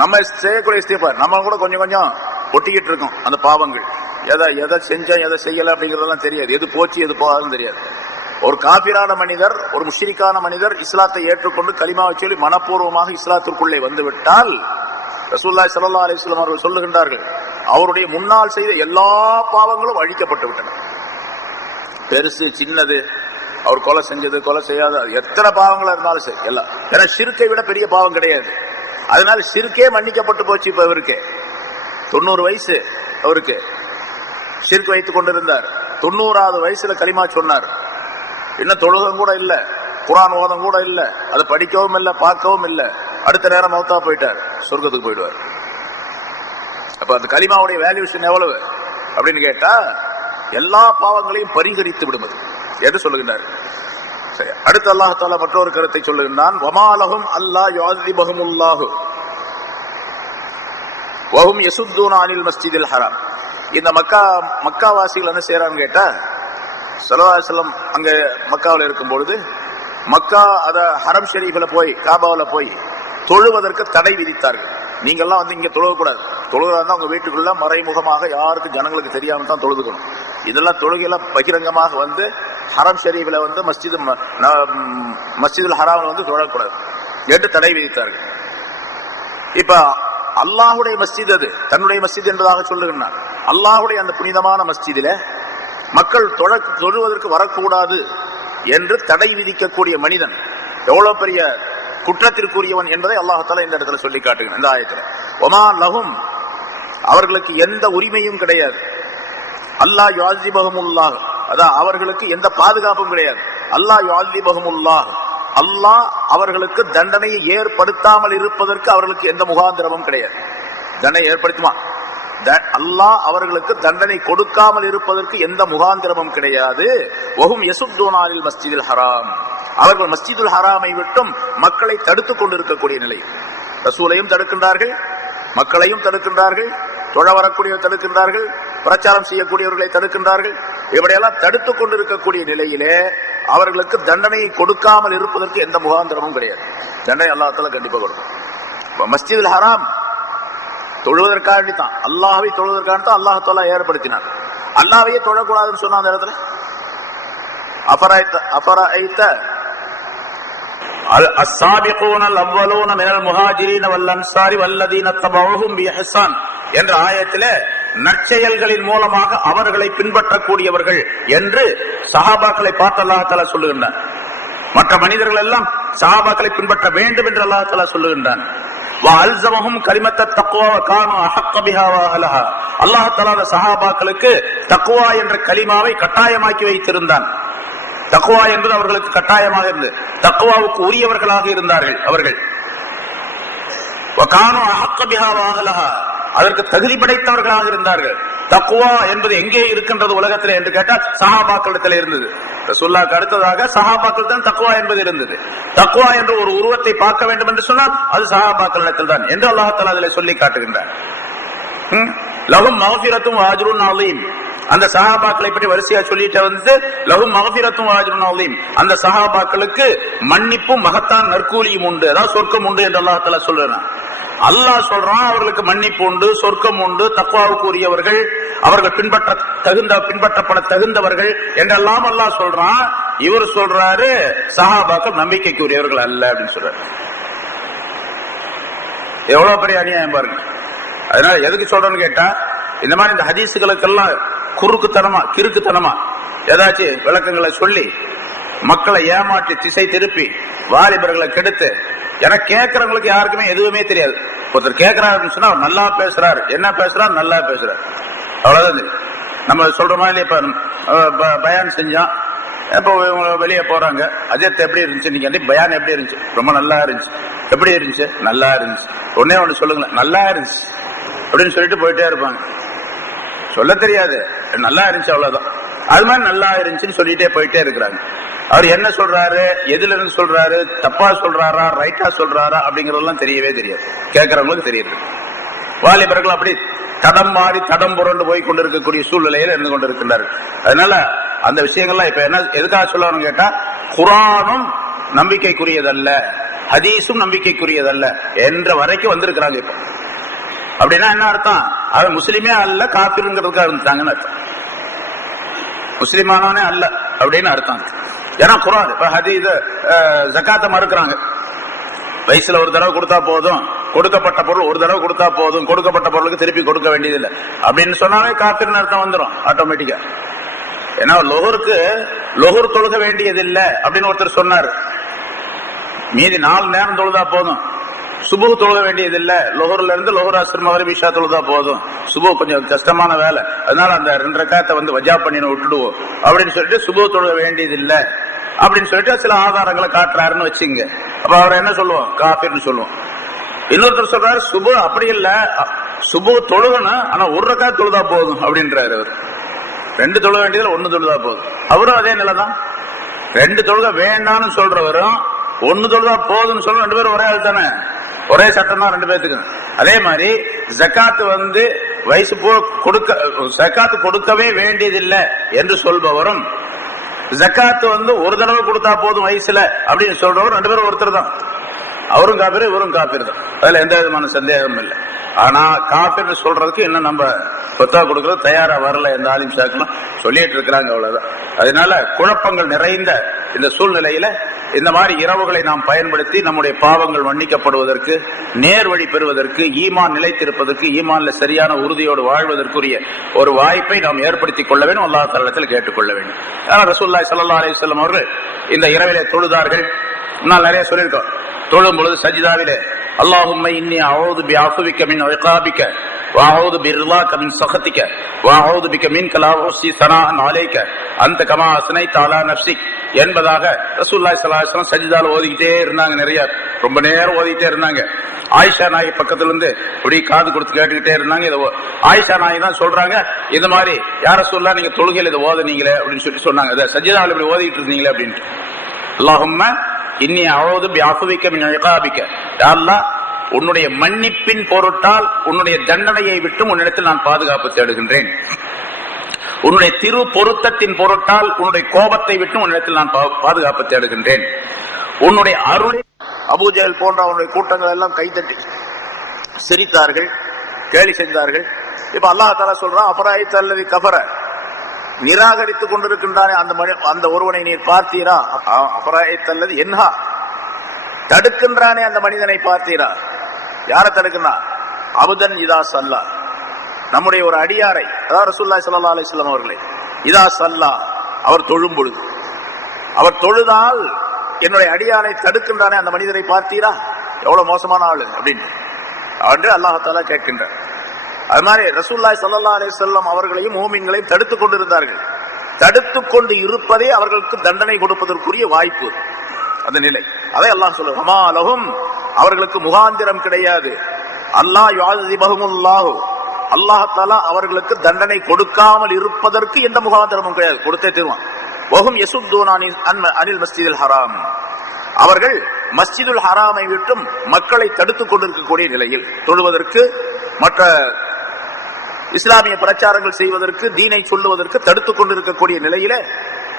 நம்ம செய்யக்கூடிய இஸ்திக்ஃபார் நம்ம கூட கொஞ்சம் கொஞ்சம் ஒட்டிக்கிட்டு இருக்கோம். அந்த பாவங்கள் எதை செஞ்சேன் எதை செய்யல அப்படிங்கறதெல்லாம் தெரியாது, எது போச்சு எது போகாதுன்னு தெரியாது. ஒரு காபிரான மனிதர், ஒரு முஷ்ரிக்கான மனிதர் இஸ்லாத்தை ஏற்றுக்கொண்டு கலிமாவை சொல்லி மனப்பூர்வமாக இஸ்லாத்திற்குள்ளே வந்துவிட்டால் ரசூலுல்லாஹி ஸல்லல்லாஹு அலைஹி வஸல்லம் அவர்கள் சொல்லுகின்றார்கள், அவருடைய முன்னால் செய்த எல்லா பாவங்களும் அழிக்கப்பட்டு விட்டன. பெருசு சின்னது, அவர் கொலை செஞ்சது கொலை செய்யாத எத்தனை பாவங்களா இருந்தாலும் சரி எல்லாம். ஏன்னா ஷிர்க்கை விட பெரிய பாவம் கிடையாது. அதனால ஷிர்க்கே மன்னிக்கப்பட்டு போச்சு. இப்ப இவருக்கு 90 வயசு, அவருக்கு ஷிர்க் வைத்துக் கொண்டிருந்தார். 90வது வயசுல கலிமா சொன்னார். இன்னும் தொழுகம் கூட இல்ல, குர்ஆன் ஓதம் கூட இல்ல, அதை படிக்கவும் இல்ல, பார்க்கவும் இல்ல. அடுத்த நேரம் மௌத்தா போயிட்டார், சொர்க்கத்துக்கு போயிடுவார். அப்ப அந்த கலிமாவுடைய வேல்யூஷன் எவ்வளவு அப்படின்னு கேட்டா, எல்லா பாவங்களையும் பரிகரித்து விடுவது என்று சொல்லுகின்றார். சரி, அடுத்து அல்லாஹ் தஆலா மற்றொரு கருத்தை சொல்லுகின்றான், வமாலஹும் அல்லா யுஅஸிபஹுமுல்லாஹு வஹும் யசுத்தூன அனில் மஸ்ஜிதில் ஹராம். இந்த மக்காவாசிகள் என்ன செய்யறான்னு கேட்டா, ஸல்லல்லாஹு அலைஹி வஸல்லம் அங்க மக்காவில் இருக்கும் பொழுது மக்கா அத ஹரம் ஷெரீஃபில் போய் காபாவில் போய் தொழுவதற்கு தடை விதித்தார்கள். நீங்கள்லாம் வந்து இங்க தொழுகக்கூடாது, தொழுகிறதா உங்க வீட்டுக்குள்ள மறைமுகமாக யாருக்கு ஜனங்களுக்கு தெரியாம தான் தொழுதுக்கணும். இதெல்லாம் தொழுகையெல்லாம் பகிரங்கமாக வந்து ஹரம் ஷெரீஃபில் வந்து மஸ்ஜிதுல் ஹராமில் வந்து தொழக்கூடாது என்று தடை விதித்தார்கள். இப்ப அல்லாஹுடைய மஸ்ஜித், அது தன்னுடைய மஸ்ஜித் என்பதாக சொல்லுகிறார். அல்லாஹுடைய அந்த புனிதமான மஸ்ஜிதில மக்கள் தொழுவதற்கு வரக்கூடாது என்று தடை விதிக்கக்கூடிய மனிதன் எவ்வளவு பெரிய குற்றத்திற்குரியவன் என்பதை அல்லாஹ் இந்த இடத்துல சொல்லி காட்டுகிறான். இந்த ஆயத்துல ஒமா லஹும், அவர்களுக்கு எந்த உரிமையும் கிடையாது. அல்லாஹ் யுஅஸிபஹுமுல்லாஹ், அதான் அவர்களுக்கு எந்த பாதுகாப்பும் கிடையாது. அல்லாஹ் யுஅஸிபஹுமுல்லாஹ், அல்லாஹ் அவர்களுக்கு தண்டனையை ஏற்படுத்தாமல் இருப்பதற்கு அவர்களுக்கு எந்த முகாந்திரமும் கிடையாது. தண்டனை ஏற்படுத்துமா? அல்லாஹ் அவர்களுக்கு தண்டனை கொடுக்காமல் இருப்பதற்கு எந்த முகாந்திரமும் கிடையாது. வஹும் யசுத்தூனாலில் மஸ்ஜிதுல் ஹராம், அவர்கள் மஸ்ஜிதுல் ஹராமை விட்டும் மக்களை தடுத்துக் கொண்டிருக்கக்கூடிய நிலை. ரசூலையும் தடுக்கின்றார்கள், மக்களையும் தடுக்கின்றார்கள், தொழ வரக்கூடியவர் தடுக்கின்றார்கள், பிரச்சாரம் செய்யக்கூடியவர்களை தடுக்கின்றார்கள். இப்படியெல்லாம் தடுத்துக் கொண்டிருக்கக்கூடிய நிலையிலே அவர்களுக்கு தண்டனையை கொடுக்காமல் இருப்பதற்கு எந்த முகாந்திரமும் கிடையாது. தண்டனை அல்லாஹ் தஆலா கண்டிப்பாக கொடுக்கும். மஸ்ஜிதுல் ஹராம் தொழுவதற்காக தான், அல்லாஹ்வை தொழுவதற்காக தான் அல்லாஹ் தஆலா ஏற்படுத்தினார். அல்லாஹ்வையே தொழக்கூடாதுன்னு சொன்ன அந்த இடத்துல அஃபரஐத السابقون الاولون من المهاجرين والانصار والذين تبعوهم باحسان என்ற ஆயத்திலே நற்செயல்களின் மூலமாக அவர்களை பின்பற்றக்கூடியவர்கள் என்று சஹாபாக்களை பார்த்து அல்லாஹ் தஆலா சொல்லுகின்றான். மற்ற மனிதர்கள் எல்லாம் சஹாபாக்களை பின்பற்ற வேண்டும் என்று அல்லாஹ் தஆலா சொல்லுகின்றான். வஅல்ஸமஹும் கலிமத்தத் தக்வா வகானு அஹக்க பிஹா வஅஹலஹா, அல்லாஹ் தஆலா சஹாபாக்களுக்கு தக்வா என்ற கலிமாவை கட்டாயமாக்கி வைத்திருந்தான். தக்வா என்பது அவர்களுக்கு கட்டாயமாக இருந்தது. தக்வாவுக்கு உரியவர்களாக இருந்தார்கள் அவர்கள். வகானு அஹக்க பிஹா வஅஹலஹா, அதற்கு தகுதி படைத்தவர்களாக இருந்தார்கள். தக்வா என்பது எங்கே இருக்கின்றது உலகத்தில் என்று கேட்டால் சஹாபாக்களிடத்தில் இருந்தது. ரசூலுல்லாஹ்வுக்கு அடுத்ததாக சஹாபாக்கள் தான் தக்வா என்பது இருந்தது. தக்வா என்ற ஒரு உருவத்தை பார்க்க வேண்டும் என்று சொன்னால் அது சஹாபாக்களிடத்தில் தான் என்று அல்லாஹ் தஆலா அதில் சொல்லி காட்டுகின்றார். லஹும் மக்ஃபிரத்தும் வஅஜ்ருன் அலீம், அந்த சஹாபாக்களை பற்றி வரிசையா சொல்லிட்டு வந்து லஹும் மக்ஃபிரத்தும் வஅஜ்ருன் அலீம், அந்த சஹாபாக்களுக்கு மன்னிப்பும் மகத்தான நற்கூலியும் உண்டு, அதாவது சொர்க்கம் உண்டு என்று அல்லாஹ் தஆலா சொல்றான். அல்லாஹ் சொல்றான் அவர்களுக்கு மன்னிப்பு உண்டு, சொர்க்கம் உண்டு, தக்வாவுக்கு உரியவர்கள், அவர்கள் பின்பற்றப்பட தகுந்தவர்கள் என்றெல்லாம் அல்லாஹ் சொல்றான். இவர் சொல்றாரு சஹாபாக்கள் நம்பிக்கைக்கு உரியவர்கள் அல்ல அப்படின்னு சொல்றாரு. எவ்வளவு பெரிய அநியாயம் பாருங்க. அதனால எதுக்கு சொல்றேன்னு கேட்டா, இந்த மாதிரி இந்த ஹதீஸுகளுக்கெல்லாம் கிறுக்குத்தனமா ஏதாச்சும் விளக்கங்களை சொல்லி மக்களை ஏமாற்றி திசை திருப்பி வாலிபர்களை கெடுத்து, எனக்கு கேட்கறவங்களுக்கு யாருக்குமே எதுவுமே தெரியாது. ஒருத்தர் கேட்கிறாரு சொன்னா அவர் நல்லா பேசுறாரு, என்ன பேசுறாரு, நல்லா பேசுறாரு, அவ்வளவுதான். நம்ம சொல்ற மாதிரி இப்ப பயான் செஞ்சோம், இப்போ வெளியே போறாங்க, அஜித் எப்படி இருந்துச்சு நீங்க பயான் எப்படி இருந்துச்சு, ரொம்ப நல்லா இருந்துச்சு, எப்படி இருந்துச்சு, நல்லா இருந்துச்சு, ஒன்னே ஒண்ணு சொல்லுங்களேன், நல்லா இருந்துச்சு அப்படின்னு சொல்லிட்டு போயிட்டே இருப்பாங்க. சொல்ல தெரியாது, நல்லா இருந்துச்சு அவ்வளவுதான். அது மாதிரி நல்லா இருந்துச்சுன்னு சொல்லிட்டே போயிட்டே இருக்கிறாங்க. அவர் என்ன சொல்றாரு, எதுல இருந்து சொல்றாரு, தப்பா சொல்றாரா ரைட்டா சொல்றாரா அப்படிங்கறதெல்லாம் தெரியவே தெரியாது, கேட்கறவங்களுக்கு தெரியுது. வாலிபர்கள் அப்படி தடம் மாறி தடம் புரண்டு போய் கொண்டிருக்கக்கூடிய சூழ்நிலையில் இருந்து கொண்டிருக்கின்றார்கள். அதனால அந்த விஷயங்கள்லாம் இப்ப என்ன எதுக்காக சொல்லணும்னு கேட்டா, குர்ஆனும் நம்பிக்கைக்குரியதல்ல, ஹதீஸும் நம்பிக்கைக்குரியதல்ல என்ற வரைக்கும் வந்திருக்கிறாங்க. இப்ப அப்படின்னா என்ன அர்த்தம், அவன் முஸ்லிமே அல்ல காபிருங்கிறதுக்காக இருந்துட்டாங்கன்னு அர்த்தம். முஸ்லிமானவனே அல்ல அப்படின்னு அர்த்தம். ஏன்னா குர்ஆன் இப்ப ஹதீஸ் ஜகாத்தை மறுக்கிறாங்க. வயசுல ஒரு தடவை கொடுத்தா போதும், கொடுக்கப்பட்ட பொருள் ஒரு தடவை கொடுத்தா போதும், கொடுக்கப்பட்ட பொருளுக்கு திருப்பி கொடுக்க வேண்டியது இல்லை அப்படின்னு சொன்னாவே காபிர்னு அர்த்தம் வந்துடும் ஆட்டோமேட்டிக்கா. ஏன்னா லொஹர் தொழுக வேண்டியது இல்லை அப்படின்னு ஒருத்தர் சொன்னார். மீதி 4 நேரம் தொழுதா போதும், சுபு தொழுக வேண்டியது இல்ல, லொஹர்ல இருந்து லொஹர் அஸ்ர் மக்ரிப் இஷா தொழுதா போதும், சுபு கொஞ்சம் கஷ்டமான வேலை, அதனால அந்த 2 ரக்காத்தை வந்து வஜா பண்ணின விட்டுடுவோம் அப்படின்னு சொல்லிட்டு சுபு தொழுக வேண்டியது இல்ல அப்படின்னு சொல்லிட்டு சில ஆதாரங்களை காட்டுறாருன்னு வச்சுங்க. அப்ப அவர் என்ன சொல்லுவோம், காபிர்னு சொல்லுவோம். இன்னொருத்தர் சொல்றாரு சுபு அப்படி இல்ல, சுபு தொழுகணும் ஆனா 1 ரக்காத் தொழுதா போதும் அப்படின்றாரு. அவர் 2 தொழுக வேண்டியதுல 1 தொழுதா போதும். அவரும் அதே நிலைதான். 2 தொழுக வேண்டாம்னு சொல்றவரும் 1 தொழுதா போதும்னு சொல்ற 2 பேரும் ஒரே ஆள் தானே, ஒரே சட்டம் தான் 2 பேத்துக்கு. அதே மாதிரி ஜகாத் வந்து வயசு ஜகாத் கொடுக்கவே வேண்டியதில்லை என்று சொல்பவரும் ஜக்காத்து ஒரு தடவை கொடுத்தா போதும் வயசுல அப்படின்னு சொல்றவர் 2 பேரும் ஒருத்தர் தான். அவரும் காப்பீர், இவரும் காப்பீர் தான். அதுல எந்த விதமான சந்தேகமும் இல்லை. ஆனா காப்பீர் சொல்றதுக்கு இன்னும் நம்ம சொத்தா கொடுக்கறது தயாரா வரல. எந்த ஆலிம் சாக்கெல்லாம் சொல்லிட்டு இருக்கிறாங்க, அவ்வளவுதான். அதனால குழப்பங்கள் நிறைந்த இந்த சூழ்நிலையில இந்த மாதிரி இரவுகளை நாம் பயன்படுத்தி நம்முடைய பாவங்கள் மன்னிக்கப்படுவதற்கு, நேர் வழி பெறுவதற்கு, ஈமான் நிலைத்திருப்பதற்கு, ஈமான்ல சரியான உறுதியோடு வாழ்வதற்குரிய ஒரு வாய்ப்பை நாம் ஏற்படுத்திக் கொள்ள வேண்டும். அல்லாஹ் தஆலாவிடத்தில் கேட்டுக்கொள்ள வேண்டும். ஆனால் ரசூலுல்லாஹி ஸல்லல்லாஹு அலைஹி வஸல்லம் அவர்கள் இந்த இரவிலே தொழுதார்கள். நான் நிறைய சொல்லியிருக்கோம். தொழும் பொழுது சஜிதாவிலே அல்லாஹும்ம இன்னி அஊது பிஅஃவிக மின் இகாபிக வ அஊது பிரிலாக மின் சஹதிக வ அஊது பிக மின்க லா உஸி ஸனாஅன் அலைக அன்த கமா அஸ்னைத அலா நஃப்ஸிக் என்பதாக ரசூலுல்லாஹி ஸல்லல்லாஹு அலைஹி வஸல்லம் சஜிதால ஓதிக்கிட்டே இருந்தாங்க. நிறைய ரொம்ப நேரம் ஓதிக்கிட்டே இருந்தாங்க. ஆயிஷா நாயகி பக்கத்துல இருந்து இப்படி காது கொடுத்து கேட்டுக்கிட்டே இருந்தாங்க. இதை ஆயிஷா நாயகி தான் சொல்றாங்க, இந்த மாதிரி யார சொல்லலாம் நீங்க தொழுகையில் இதை ஓதுனீங்களே அப்படின்னு சொல்லி சொன்னாங்க. சஜிதாவில் இப்படி ஓதிக்கிட்டு இருந்தீங்களே அப்படின்ட்டு. அல்லாஹும்ம இன்னி அஊது பிஅஃவிக மின் இகாபிக, யா அல்லாஹ் உன்னுடைய மன்னிப்பின் பொருட்டால் உன்னுடைய தண்டனையை விட்டு உன்னிடத்தில் நான் பாதுகாப்பு தேடுகின்றேன். உன்னுடைய திரு பொருத்தத்தின் பொருட்டால் உன்னுடைய கோபத்தை விட்டு உன்னிடத்தில் நான் பாதுகாப்பு தேடுகின்றேன். உன்னுடைய அருளை அபூஜஹல் போன்ற அவனுடைய கூட்டங்கள் எல்லாம் கைதட்டி சிரித்தார்கள், கேலி செய்தார்கள். இப்ப அல்லாஹ் தஆலா சொல்றான், அஃபராயித அல்லதி கஃபர, நிராகரித்துக் கொண்டிருக்கின்றானே அந்த ஒருவனை நீர் பார்த்தீரா? அஃபராயித அல்லதி யன்ஹா, தடுக்கின்றானே அந்த மனிதனை பார்த்தீரா? யாரை தடுக்கின்றான்? அபுதன் இதா ஸல்லா, நம்முடைய ஒரு அடியாரை, அதாவது ரசூலுல்லாஹி ஸல்லல்லாஹு அலைஹி வஸல்லம் அவர்களை, இதா ஸல்லா, அவர் தொழும் பொழுது, அவர் தொழுதால் என்னுடைய அடியாரை தடுக்கின்றானே அந்த மனிதரை பார்த்தீரா? எவ்வளவு மோசமான ஆளு அப்படின்னு அல்லாஹ் தஆலா கேட்கின்றார். அது மாதிரி ரசூலுல்லாஹி ஸல்லல்லாஹு அலைஹி வஸல்லம் அவர்களையும் மூமின்களையும் தடுத்துக் கொண்டிருந்தார்கள். தடுத்துக் கொண்டு இருப்பதே அவர்களுக்கு தண்டனை கொடுப்பதற்குரிய வாய்ப்பு, அந்த நிலை. அதை அல்லாஹ் சொல்லுவான், அவர்களுக்கு முகாந்திரம் கிடையாது. அல்லாஹ் யுஅஸிபஹுமுல்லாஹு, அல்லாஹ் தஆலா அவர்களுக்கு தண்டனை கொடுக்காமல் இருப்பதற்கு எந்த முகாந்திரமும் கிடையாது, கொடுத்தே தருவான். வஹும் யசுத்தூன அனில் மஸ்ஜிதில் ஹராம், அவர்கள் மஸ்ஜிதுல் ஹராமை விட்டும் மக்களை தடுத்துக் கொண்டிருக்கக்கூடிய நிலையில், தொழுவதற்கு மற்ற இஸ்லாமிய பிரச்சாரங்கள் செய்வதற்கு, தீனை சொல்லுவதற்கு தடுத்துக் கொண்டிருக்கக்கூடிய நிலையில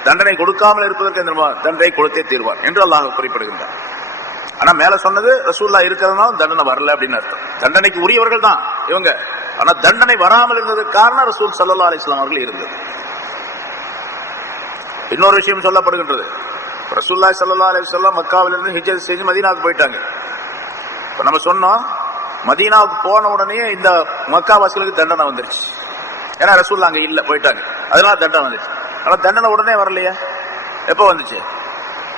தண்டனை கொடுக்காமல் இருப்பதற்கு தண்டனை கொடுத்தே தீர்வார் என்று அல்லாஹ் குறிப்பிடுகின்றார். ஆனா மேல சொன்னது ரசூலுல்லாஹ் இருக்கிறதுனால தண்டனை வரல அப்படின்னு அர்த்தம். தண்டனைக்கு உரியவர்கள் தான் இவங்க, ஆனா தண்டனை வராமல் இருந்ததுக்கு காரணம் ரசூல் ஸல்லல்லாஹு அலைஹி வஸல்லம் அவர்கள் இருந்தது. இன்னொரு விஷயம் சொல்லப்படுகின்றது, ரசூலுல்லாஹி ஸல்லல்லாஹு அலைஹி வஸல்லம் மக்காவிலிருந்து ஹிஜ்ரத் செஞ்சு மதீனாவுக்கு போயிட்டாங்க. இப்ப நம்ம சொன்னோம், மதீனாவுக்கு போன உடனே இந்த மக்காவாசிகளுக்கு தண்டனை வந்துருச்சு. ஏன்னா ரசூலுல்லாஹ் அங்க இல்ல, போயிட்டாங்க, அதனால தண்டனை வந்துச்சு. ஆனா தண்டனை உடனே வரலையா? எப்ப வந்துச்சு?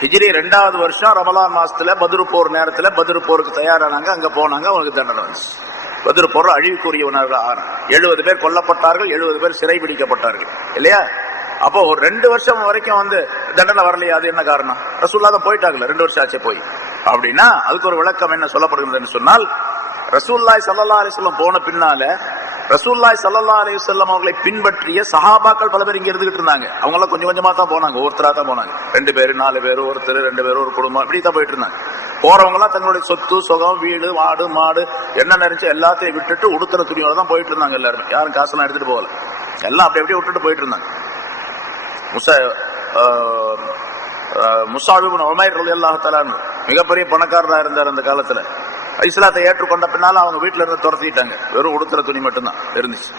ஹிஜ்ரி 2வது வருஷம் ரமலான் மாசத்துல பத்ரு போர் நேரத்துல பத்ரு போருக்கு தயாரானாங்க, அங்க போனாங்க, அவங்களுக்கு தண்டனை வந்துச்சு. பத்ரு போர் அழிவுக்குரியவனார்கள் 70 பேர் கொல்லப்பட்டார்கள், 70 பேர் சிறை பிடிக்கப்பட்டார்கள் இல்லையா? அப்போ ஒரு 2 வருஷம் வரைக்கும் தண்டனை வரலையா? அது என்ன காரணம்? ரசூலுல்லாஹ் தான் போயிட்டாங்கல்ல, 2 வருஷம் ஆச்சு போய். அப்படின்னா அதுக்கு ஒரு விளக்கம் என்ன சொல்லப்படுகிறது சொன்னால், ரசூலுல்லாஹி ஸல்லல்லாஹு அலைஹி வஸல்லம் போன பின்னால ரசூலுல்லாஹி ஸல்லல்லாஹு அலைஹி வஸல்லம் அவர்களை பின்பற்றிய சஹாபாக்கள் பல பேர் இங்க இருந்துகிட்டு இருந்தாங்க. அவங்க எல்லாம் கொஞ்சம் கொஞ்சமா தான் போனாங்க, ஒருத்தரா தான் போனாங்க. 2 பேர் 4 பேர், ஒருத்தர் 2 பேர், ஒரு குடும்பம், இப்படி தான் போயிட்டு இருந்தாங்க. போறவங்க எல்லாம் தங்களுடைய சொத்து சுகம், வீடு, வாடு, மாடு என்ன நினைச்சு எல்லாத்தையும் விட்டுட்டு உடுத்துற துணியோட தான் போயிட்டு இருந்தாங்க. எல்லாருமே யாரும் காசெல்லாம் எடுத்துட்டு போகல, எல்லாம் அப்படி அப்படியே விட்டுட்டு போயிட்டு இருந்தாங்க. முஸஅப் இப்னு உமைர் ரலியல்லாஹு தஆலா மிகப்பெரிய பணக்காரரா இருந்தார் அந்த காலத்துல. இஸ்லாத்தை ஏற்றுக்கொண்ட பின்னால அவங்க வீட்டுல இருந்து துரத்திட்டாங்க, வெறும் உடுத்துற துணி மட்டும்தான் இருந்துச்சு,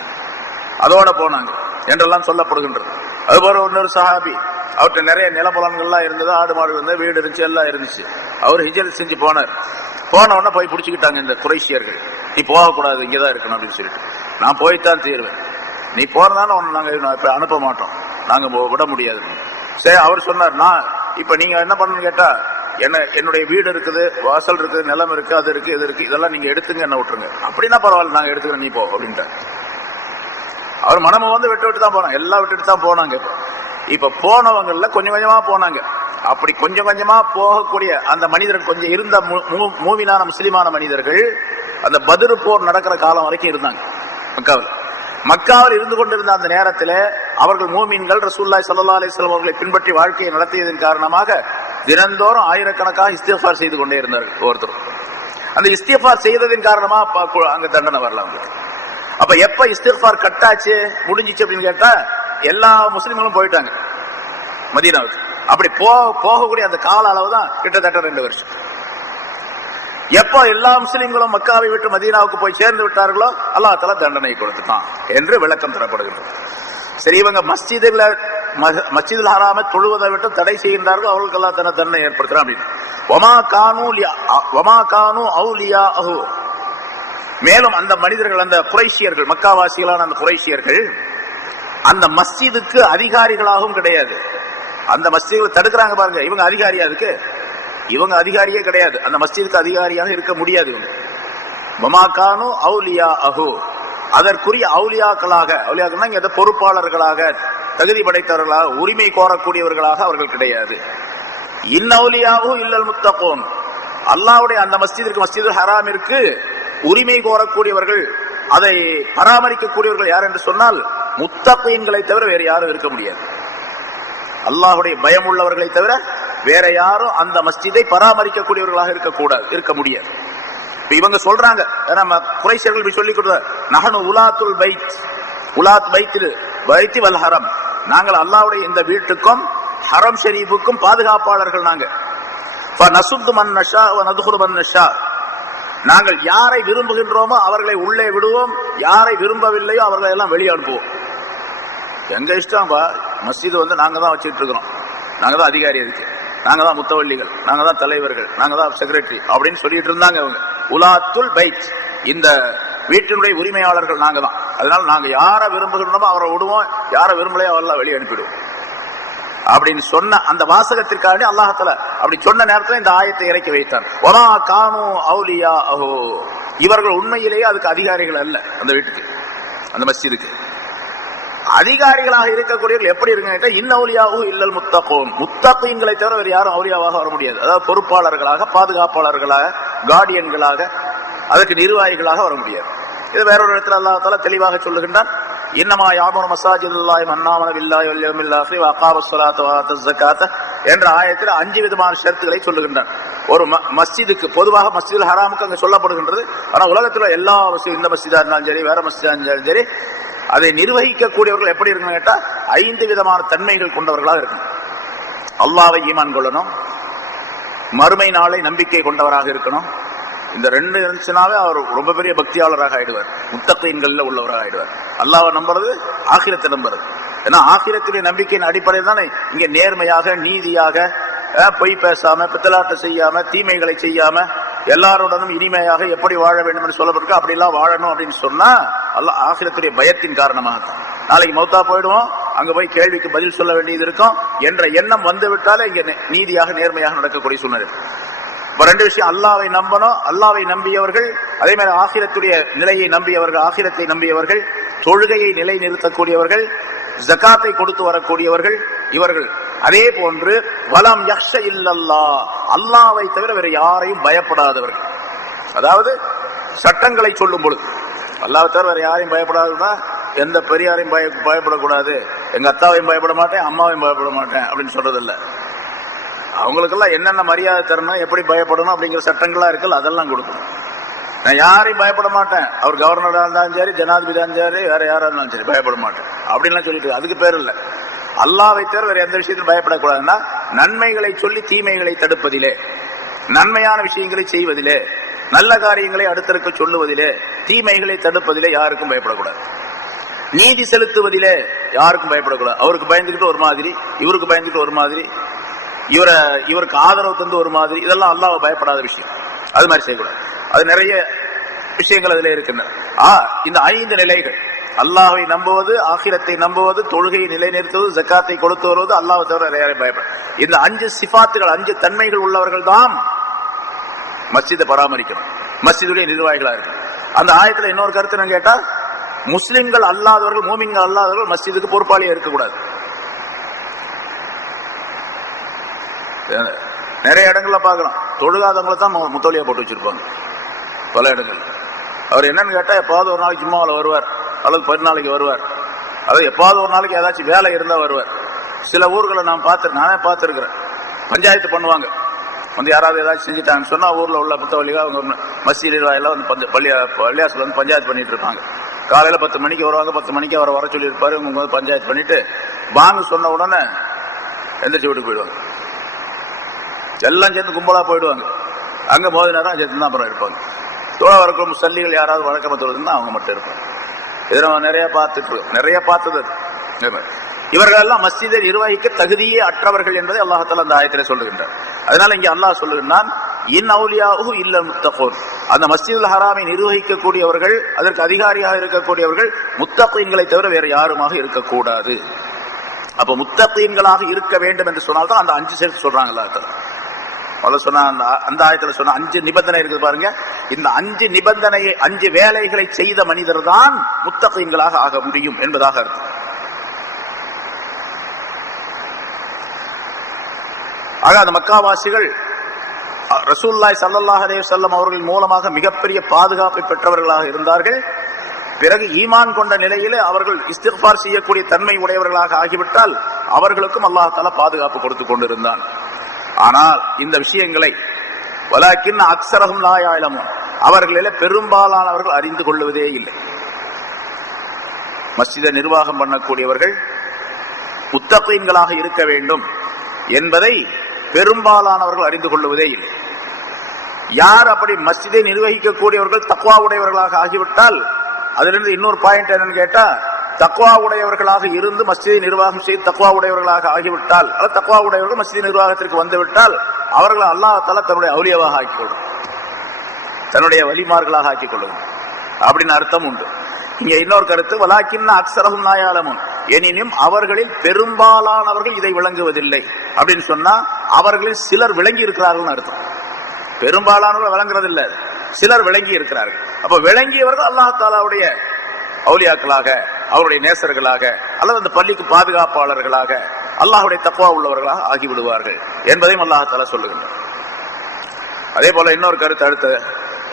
அதோட போனாங்க என்றெல்லாம் சொல்லப்படுகின்றது. அதுபோல இன்னொரு சஹாபி, அவர்கிட்ட நிறைய நிலபலன்கள்லாம் இருந்தது, ஆடு மாடு இருந்தது, வீடு இருந்துச்சு, எல்லாம் இருந்துச்சு. அவர் ஹிஜ்ரத் செஞ்சு போனார். போன உடனே போய் பிடிச்சிக்கிட்டாங்க இந்த குறைஷியர்கள். நீ போகக்கூடாது, இங்கதான் இருக்கணும் அப்படின்னு சொல்லிட்டு. நான் போய்த்தான் தீர்வேன், நீ போறதான ஒன்னு நாங்க இப்ப அனுப்ப மாட்டோம், நாங்க விட முடியாது. சரி, அவர் சொன்னார், நான் இப்ப நீங்க என்ன பண்ணு கேட்டா, என்னுடைய வீடு இருக்குது, வாசல் இருக்குது, நிலம் இருக்கு, அது இருக்கு, இது இருக்கு, இதெல்லாம் நீங்க எடுத்துங்க, என்ன விட்டுருங்க. அப்படின்னா பரவாயில்ல, நாங்க எடுத்துக்கிறோம், நீ போ அப்படின்ட்டு. அவர் மனமும் விட்டு தான் போனாங்க, எல்லாம் விட்டுட்டு தான் போனாங்க. இப்ப போனவங்கல்ல கொஞ்சம் கொஞ்சமா போனாங்க. அப்படி கொஞ்சம் கொஞ்சமா போகக்கூடிய அந்த மனிதர்கள் கொஞ்சம் இருந்த மூமினான முஸ்லிமான மனிதர்கள் அந்த பத்ரு போர் நடக்கிற காலம் வரைக்கும் இருந்தாங்க மக்காவில் இருந்து கொண்டிருந்த அந்த நேரத்தில் அவர்கள் மூமின்கள் ரசூலுல்லாஹி ஸல்லல்லாஹு அலைஹி வஸல்லம் அவர்களை பின்பற்றி வாழ்க்கையை நடத்தியதன் காரணமாக தினந்தோறும் ஆயிரக்கணக்காக இஸ்திக்ஃபார் செய்து கொண்டே இருந்தார்கள் ஒவ்வொருத்தரும். அந்த இஸ்திக்ஃபார் செய்ததின் காரணமா அங்க தண்டனை வரல அவங்களுக்கு. அப்ப எப்ப இஸ்திக்ஃபார் கட்டாச்சு முடிஞ்சிச்சு அப்படின்னு கேட்டா எல்லா முஸ்லிம்களும் போயிட்டாங்க. மதீனாவுக்கு. அப்படி போகக்கூடிய அந்த கால அளவு தான் கிட்டத்தட்ட 2 வருஷம். எப்போ எல்லா முஸ்லிம்களும் மக்காவை விட்டு மதீனாவுக்கு போய் சேர்ந்து விட்டார்களோ அல்லாஹ் தஆலா தண்டனை கொடுத்துட்டான் என்று விளக்கம் தரப்படுகிறது. சரி, இவங்க மஸ்ஜிதுல் ஹராமை தொழுவதை விட்டு தடை செய்கின்றார்கள், அவர்களுக்கு அல்லாஹ் தஆலா தண்டனை ஏற்படுத்துறான் அப்படின்னு. வமா கானு அவுலியாஹு, மேலும் அந்த மனிதர்கள், அந்த குறைஷியர்கள், மக்காவாசிகளான அந்த குறைஷியர்கள் அந்த மஸ்ஜிதுக்கு அதிகாரிகளாகவும் கிடையாது. அந்த மஸ்ஜிதுகளை தடுக்கிறாங்க பாருங்க, இவங்க அதிகாரியா இருக்கு? இவங்க அதிகாரியே கிடையாது, அந்த மஸ்ஜிதுக்கு அதிகாரியாக இருக்க முடியாது இவங்க. மமாகானு அவுலியா அஹு, அதற்குரிய அவுலியாக்களாக, அவுலியாக்கள்னா இங்க பொறுப்பாளர்களாக, தகுதி படைத்தவர்களாக, உரிமை கோரக்கூடியவர்களாக அவர்கள் கிடையாது. இன்னவுலியாஹு இல்லல் முத்தகூன், அல்லாஹ்வுடைய அந்த மஸ்ஜிதிற்கு, மஸ்ஜிதுல் ஹராமிற்கு உரிமை கோரக்கூடியவர்கள், அதை பராமரிக்கக்கூடியவர்கள் யார் என்று சொன்னால் முத்தகீன்களை தவிர வேற யாரும் இருக்க முடியாது. அல்லாஹ்வுடைய பயம் உள்ளவர்களை தவிர வேற யாரும் அந்த மஸ்ஜிதை பராமரிக்கக்கூடியவர்களாக இருக்க முடியாது. இவங்க சொல்றாங்க, குறைஷர்கள் சொல்லி கொடுத்த நஹனு உலாத்துல் பைத், உலாத் பைத்தி வல் ஹரம், நாங்கள் அல்லாஹ்வுடைய இந்த வீட்டுக்கும் ஹரம் ஷரீஃபுக்கும் பாதுகாப்பாளர்கள். நாங்கள் யாரை விரும்புகின்றோமோ அவர்களை உள்ளே விடுவோம், யாரை விரும்பவில்லையோ அவர்களை எல்லாம் வெளியே அனுப்புவோம். எங்க இஷ்டம், மஸ்ஜித் நாங்க தான் வச்சுட்டு இருக்கிறோம், நாங்க தான் அதிகாரி இருக்கு, நாங்க தான் முத்தவள்ளிகள், நாங்க தான் தலைவர்கள், நாங்க தான் செக்ரட்டரி அப்படின்னு சொல்லிட்டு இருந்தாங்க அவங்க. உலாத்துல் பைத், இந்த வீட்டினுடைய உரிமையாளர்கள் நாங்க தான், அதனால நாங்க யாரை விரும்புகின்றோமோ அவரை விடுவோம், யாரை விரும்பலையோ அவரெல்லாம் வெளியே அனுப்பிடுவோம் அப்படின்னு சொன்ன அந்த வாசகத்திற்காக அல்லாஹ் தஆலா அப்படி சொன்ன நேரத்தில் இந்த ஆயத்தை இறக்கி வைத்தான். வமா கானு அவுலியா அஹு, இவர்கள் உண்மையிலேயே அதுக்கு அதிகாரிகள் அல்ல. அந்த வீட்டுக்கு, அந்த மஸ்ஜிதுக்கு அதிகாரிகளாக இருக்கக்கூடியவர்கள் எப்படி இருக்க, இன்னவுலியாஹு இல்லல் முத்தகூன், முத்தகீன்களை தவிர வேறு யாரும் அவுலியாவாக வர முடியாது. அதாவது பொறுப்பாளர்களாக, பாதுகாப்பாளர்களாக, கார்டியன்களாக, அதற்கு நிர்வாகிகளாக வர முடியாது. இது வேறொரு இடத்துல அல்லாஹ் தஆலா தெளிவாக சொல்லுகின்றான். இன்னமா யாமுரு மஸாஜிதுல்லாஹி மன் ஆமன பில்லாஹி வல் யௌமில் ஆகிர் வ அகாமஸ் ஸலாத்த வ ஆத்தஸ் ஸகாத்த என்ற ஆயத்தில் 5 விதமான ஷரத்துகளை சொல்லுகின்றான். ஒரு மஸ்ஜிதுக்கு, பொதுவாக மஸ்ஜிதுல் ஹராமுக்கு அங்கே சொல்லப்படுகின்றது. ஆனால் உலகத்தில் எல்லா மஸ்ஜித், இந்த மஸ்ஜிதா இருந்தாலும் சரி, வேற மஸ்ஜிதா இருந்தாலும் சரி, அதை நிர்வகிக்கக்கூடியவர்கள் எப்படி இருக்கணும் கேட்டா 5 விதமான தன்மைகள் கொண்டவர்களாக இருக்கணும். அல்லாஹ்வை ஈமான் கொள்ளணும், மறுமை நாளை நம்பிக்கை கொண்டவராக இருக்கணும். இந்த 2 இருந்துச்சுனாவே அவர் ரொம்ப பெரிய பக்தியாளராக ஆயிடுவார், முத்தகீன்கள்ல உள்ளவராக ஆயிடுவார். அல்லாஹ்வை நம்புறது, ஆகிரத்தை நம்புறது. ஏன்னா ஆகிரத்துடைய நம்பிக்கையின் அடிப்படையில் தானே இங்க நேர்மையாக, நீதியாக, பொய் பேசாம, பித்தலாட்ட செய்யாம, தீமைகளை செய்யாம, எல்லாருடனும் இனிமையாக எப்படி வாழ வேண்டும் என்று சொல்லப்பட்டிருக்கு. அப்படி எல்லாம் வாழணும் அப்படின்னு சொன்னா அல்லாஹ் ஆகிரத்துடைய பயத்தின் காரணமாக, நாளைக்கு மௌத்தா போயிடுவோம், அங்க போய் கேள்விக்கு பதில் சொல்ல வேண்டியது இருக்கும் என்ற எண்ணம் வந்து விட்டாலே இங்க நீதியாக, நேர்மையாக நடக்கக்கூடிய சூழ்நிலை. இப்ப 2 விஷயம், அல்லாஹ்வை நம்பணும், அல்லாஹ்வை நம்பியவர்கள், அதே மாதிரி ஆகிரத்துடைய நிலையை நம்பியவர்கள், ஆகிரத்தை நம்பியவர்கள், தொழுகையை நிலை நிறுத்தக்கூடியவர்கள், ஜகாத்தை கொடுத்து வரக்கூடியவர்கள் இவர்கள். அதே போன்று வலம் யக்ஷ இல்லல்லாஹ், அல்லாஹ்வை தவிர வேற யாரையும் பயப்படாதவர்கள். அதாவது சட்டங்களை சொல்லும் பொழுது அல்லாஹ்வை தவிர வேற யாரையும் பயப்படாததா, எந்த பெரியாரையும் பயப்படக்கூடாது, எங்க அத்தாவையும் பயப்பட மாட்டேன், அம்மாவையும் பயப்பட மாட்டேன் அப்படின்னு சொல்றதில்ல. அவங்களுக்கெல்லாம் என்னென்ன மரியாதை தரணும், எப்படி பயப்படணும் அப்படிங்கிற சட்டங்கள்லாம் இருக்குல்ல, அதெல்லாம் கொடுக்கணும். நான் யாரையும் பயப்பட மாட்டேன், அவர் கவர்னராக இருந்தாலும் சரி, ஜனாதிபதியாக இருந்தாலும் சரி, வேற யாரா இருந்தாலும் சரி பயப்பட மாட்டேன் அப்படின்லாம் சொல்லிட்டு, அதுக்கு பேர் இல்லை. அல்லாஹ்வை தவிர வேற எந்த விஷயத்திலும் பயப்படக்கூடாதுன்னா, நன்மைகளை சொல்லி தீமைகளை தடுப்பதிலே, நன்மையான விஷயங்களை செய்வதிலே, நல்ல காரியங்களை அடுத்தருக்கு சொல்லுவதிலே, தீமைகளை தடுப்பதிலே யாருக்கும் பயப்படக்கூடாது. நீதி செலுத்துவதிலே யாருக்கும் பயப்படக்கூடாது. அவருக்கு பயந்துக்கிட்டு ஒரு மாதிரி, இவருக்கு பயந்துக்கிட்டு ஒரு மாதிரி, இவருக்கு ஆதரவு தந்து ஒரு மாதிரி, இதெல்லாம் அல்லாஹ்வை பயப்படாத விஷயம். அது மாதிரி செய்யக்கூடாது. அது நிறைய விஷயங்கள் அதுல இருக்கின்றன. இந்த 5 நிலைகள், அல்லாஹ்வை நம்புவது, ஆகிரத்தை நம்புவது, தொழுகையை நிலைநிறுத்துவது, ஜக்காத்தை கொடுத்து வருவது, அல்லாஹ்வை தவிர யாரையும் பயப்பட, இந்த 5 சிஃபாத்துகள், 5 தன்மைகள் உள்ளவர்கள் தான் மஸ்ஜிதை பராமரிக்கணும், மஸ்ஜிதுடைய நிர்வாகிகளா இருக்கு. அந்த ஆயத்துல இன்னொரு கருத்து என்ன கேட்டா, முஸ்லிம்கள் அல்லாதவர்கள், மூமின்கள் அல்லாதவர்கள் மஸ்ஜிதுக்கு பொறுப்பாளியா இருக்கக்கூடாது. நிறைய இடங்கள்ல பார்க்கலாம், தொழுகாதவங்களை தான் முத்தோலியா போட்டு வச்சிருப்பாங்க பல இடங்கள்ல. அவர் என்னன்னு கேட்டா, எப்பாவது ஒரு நாளைக்கு ஜும்மாவில் வருவார், அல்லது 10 நாளைக்கு வருவார், அதாவது எப்பாவது ஒரு நாளைக்கு ஏதாச்சும் வேலை இருந்தா வருவார். சில ஊர்களை நானே பார்த்துருக்கிறேன், பஞ்சாயத்து பண்ணுவாங்க, யாராவது ஏதாச்சும் செஞ்சுட்டாங்கன்னு சொன்னா ஊர்ல உள்ள புத்தவழிகள் அவங்க மஸ்ஜித் எல்லாம் வந்து பள்ளியாசில் வந்து பஞ்சாயத்து பண்ணிட்டு இருப்பாங்க. காலையில 10 மணிக்கு வருவாங்க, 10 மணிக்கு அவரை வர சொல்லி இருப்பாரு, பஞ்சாயத்து பண்ணிட்டு வாங்க சொன்ன உடனே எந்திரிச்சு வீட்டுக்கு போயிடுவாங்க. எல்லாம் சேர்ந்து கும்பலா போயிடுவாங்க. அங்க மோதினாதான் சேர்த்து தான் அப்புறம் இருப்பாங்க. தொழ வரக்கூடிய முசல்லிகள் யாராவது வழக்கமா தொழுதுன்னா அவங்க மட்டும் இருப்பாங்க. இதை நம்ம நிறைய பார்த்தது. இவர்கள் எல்லாம் மஸ்ஜிதை நிர்வகிக்க தகுதியே அற்றவர்கள் என்பதை அல்லாஹ் அந்த ஆயத்திலே சொல்லுகின்றார். அதனால இங்க அல்லாஹ் சொல்லுகின்றான், இன் அவுலியாஹு இல்ல முத்தகூன், அந்த மஸ்ஜிதுல் ஹராமை நிர்வகிக்கக்கூடியவர்கள், அதற்கு அதிகாரியாக இருக்கக்கூடியவர்கள் முத்தகீன்களை தவிர வேற யாருமாக இருக்கக்கூடாது. அப்ப முத்தகீன்களாக இருக்க வேண்டும் என்று சொன்னால்தான் அந்த 5 சேர்த்து சொல்றாங்க. அல்லாஹ் சொன்ன அந்த ஆயத்துல சொன்ன 5 நிபந்தனை இருக்குது பாருங்க. இந்த 5 நிபந்தனையை 5 வேலைகளை செய்த மனிதர் தான் முத்தகீன்களாக ஆக முடியும் என்பதாக அர்த்தம். ஆக அந்த மக்காவாசிகள் ரசூலுல்லாஹி ஸல்லல்லாஹு அலைஹி வஸல்லம் அவர்கள் மூலமாக மிகப்பெரிய பாதுகாப்பை பெற்றவர்களாக இருந்தார்கள். பிறகு ஈமான் கொண்ட நிலையிலே அவர்கள் இஸ்திக்பார் செய்யக்கூடிய தன்மை உடையவர்களாக ஆகிவிட்டால் அவர்களுக்கும் அல்லாஹ் தஆலா பாதுகாப்பு கொடுத்து கொண்டிருந்தான். ஆனால் இந்த விஷயங்களை வலாக்கின் அக்ஸரஹும் லா யஅலமூன், அவர்களிலே பெரும்பாலானவர்கள் அறிந்து கொள்வதே இல்லை. மஸ்ஜிதை நிர்வாகம் பண்ணக்கூடியவர்கள் முத்தகீன்களாக இருக்க வேண்டும் என்பதை பெரும்பாலானவர்கள் அறிந்து கொள்வதே இல்லை. யார் அப்படி மஸ்ஜிதை நிர்வகிக்கக்கூடியவர்கள் தக்வா உடையவர்களாக ஆகிவிட்டால், அதிலிருந்து இன்னொரு பாயிண்ட் என்னன்னு கேட்டா, தக்வா உடையவர்களாக இருந்து மஸ்ஜிதை நிர்வாகம் செய்து தக்வா உடையவர்களாக ஆகிவிட்டால், அல்லது தக்வா உடையவர்கள் மஸ்ஜித் நிர்வாகத்திற்கு வந்துவிட்டால் அவர்கள் அல்லாஹ் தஆலா தன்னுடைய அவுலியாவாக ஆக்கிக் கொள்ளும், தன்னுடைய வலிமார்களாக ஆக்கிக் கொள்ளும் அப்படின்னு அர்த்தம் உண்டு. இங்க இன்னொரு கருத்து, வலாக்கின் அக்ஸரஹும் லா யஅலமூன், எனினும் அவர்களில் பெரும்பாலானவர்கள் இதை விளங்குவதில்லை அப்படின்னு சொன்னா அவர்களில் சிலர் விளங்கி இருக்கிறார்கள் அர்த்தம். பெரும்பாலானவர்கள் விளங்குறது இல்லை, சிலர் விளங்கி இருக்கிறார்கள். அப்ப விளங்கியவர்கள் அல்லாஹ் தஆலாவுடைய அவுலியாக்களாக, அவருடைய நேசர்களாக, அல்லது அந்த பள்ளிக்கு பாதுகாப்பாளர்களாக, அல்லாஹ்வுடைய தக்வா உள்ளவர்களாக ஆகிவிடுவார்கள் என்பதையும் அல்லாஹ் தஆலா சொல்லுகின்றார். அதே போல இன்னொரு கருத்து, அடுத்த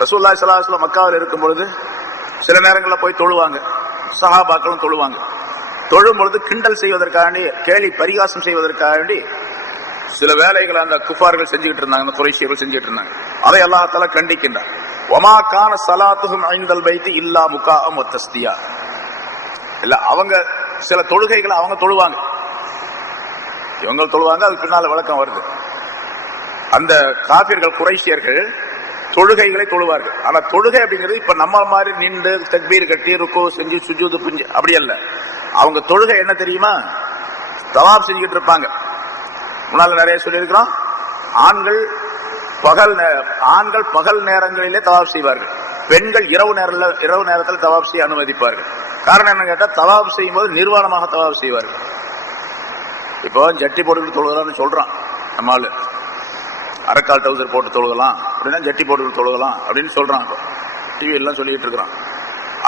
ரசூலுல்லாஹி ஸல்லல்லாஹு அலைஹி வஸல்லம் மக்காவில் இருக்கும் பொழுது சில நேரங்களில் போய் தொழுவாங்க, சஹாபாக்களும் தொழுவாங்க. தொழும் பொழுது கிண்டல் செய்வதற்காண்டி, கேலி பரிகாசம் செய்வதற்காண்டி சில வேலைகளை அந்த குஃபார்கள் செஞ்சுக்கிட்டு இருந்தாங்க, அந்த குறைஷியர்கள் செஞ்சுட்டு இருந்தாங்க. அதை அல்லாஹ் தஆலா கண்டிக்கின்றார். வமா கான ஸலாத்துஹும் இன்தல் பைத்தி இல்லா முகாஅம் வ தஸ்தியா. இல்ல, அவங்க சில தொழுகைகளை அவங்க தொழுவாங்க, இவங்க தொழுவாங்க, அதுக்கு பின்னால விளக்கம் வருது. அந்த காஃபிர்கள் குறைஷியர்கள் தொழுகைகளை தொழுவார்கள். ஆனா தொழுகை அப்படிங்கிறது இப்ப நம்ம மாதிரி நின்று தக்பீர் கட்டி ருக்கு செஞ்சு சுஜூது புஞ்சு அப்படி அல்ல. அவங்க தொழுகை என்ன தெரியுமா, தவாப் செஞ்சுக்கிட்டு இருப்பாங்க. முன்னால நிறைய சொல்லியிருக்கிறோம், ஆண்கள் பகல் நேரங்களிலே தவாப் செய்வார்கள், பெண்கள் இரவு நேரத்தில் தவாப் செய்ய அனுமதிப்பார்கள். காரணம் என்ன கேட்டா, தவாப் செய்யும் போது நிர்வாணமாக தவாப் செய்வார்கள். இப்போ ஜட்டி போட்டு தொழுகலாம்னு சொல்றான் நம்மால், அரைக்கால் டவுசர் போட்டு தொழுகலாம் அப்படின்னா ஜட்டி போட்டு தொழுகலாம் அப்படின்னு சொல்றான். டிவி எல்லாம் சொல்லிட்டு இருக்கிறான்.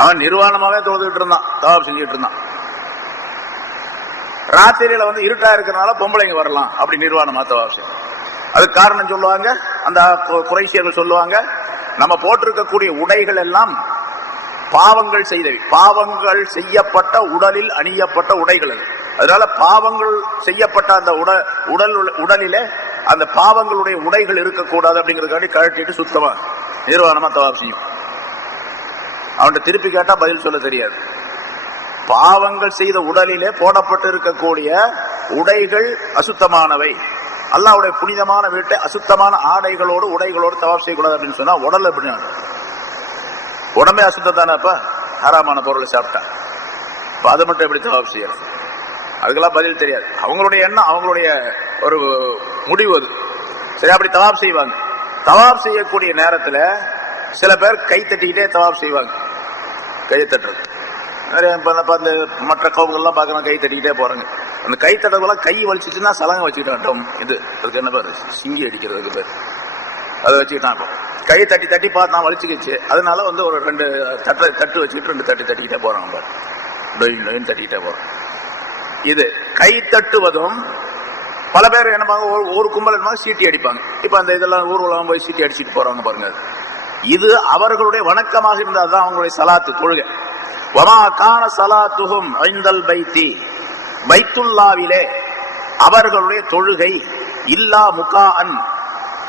அவன் நிர்வாணமாவே தொழுதுகிட்டு இருந்தான், தவாப் செஞ்சுட்டு இருந்தான். ராத்திரியில இருட்டா இருக்கிறனால பொம்பளைங்க வரலாம் அப்படி நிர்வாணமா தவாப் செய்யும். அதுக்கு காரணம் சொல்லுவாங்க அந்த குறைஷியர்கள் சொல்லுவாங்க, நம்ம போட்டிருக்கக்கூடிய உடைகள் எல்லாம் பாவங்கள் செய்தவை, பாவங்கள் செய்யப்பட்ட உடலில் அணியப்பட்ட உடைகள். அதனால பாவங்கள் செய்யப்பட்ட அந்த உடலிலே அந்த பாவங்களுடைய உடைகள் இருக்கக்கூடாது அப்படிங்கிறதுக்காண்டி கழட்டிட்டு சுத்தமா நிர்வாணமா தவாப் செய்யும். அவன்கிட்ட திருப்பி கேட்டா பதில் சொல்ல தெரியாது. பாவங்கள் செய்த உடலிலே போடப்பட்டு இருக்கக்கூடிய உடைகள் அசுத்தமானவை, அல்லாஹ்வுடைய புனிதமான வீட்டை அசுத்தமான உடைகளோடு தவாப் செய்யக்கூடாது அப்படின்னு சொன்னா உடல் எப்படி, உடம்பே அசுத்தத்தானே? அப்ப ஹராமான பொருளை சாப்பிட்டா அது மட்டும் எப்படி தவாப் செய்யணும்? அதுக்கெல்லாம் பதில் தெரியாது. அவங்களுடைய எண்ணம், அவங்களுடைய ஒரு முடிவு அது. சரி, அப்படி தவாப் செய்வாங்க. தவாப் செய்யக்கூடிய நேரத்துல சில பேர் கை தட்டிக்கிட்டே தவாப் செய்வாங்க. கையை தட்டுறது நிறைய மற்ற கவுங்கள்லாம் பார்க்கணும், கை தட்டிக்கிட்டே போறாங்க. அந்த கை தட்டுறதுலாம் கை வலிச்சுன்னா சலங்க வச்சுக்கிட்டான். இது அதுக்கு என்ன பேர், சிங்கி அடிக்கிறதுக்கு பேர். அதை வச்சுக்கிட்டான். கை தட்டி தட்டி பார்த்து நான் வலிச்சுக்கிச்சு, அதனால ஒரு 2 தட்டு வச்சுக்கிட்டு 2 தட்டிக்கிட்டே போறாங்க, தட்டிக்கிட்டே போறான். இது கை தட்டுவதும் பல பேர் என்ன ஒரு கும்பல் சீட்டி அடிப்பாங்க. இப்ப அந்த இதெல்லாம் ஊர்வலம் போய் சீட்டி அடிச்சுட்டு போறாங்க பாருங்க. இது அவர்களுடைய வணக்கமாக இருந்தால்தான் அவங்களுடைய சலாத்து, தொழுகை. வமா கான ஸலாத்துஹும் இன்தல் பைத்தி, பைத்துல்லாவிலே அவர்களுடைய தொழுகை இல்லா முகாஅன்,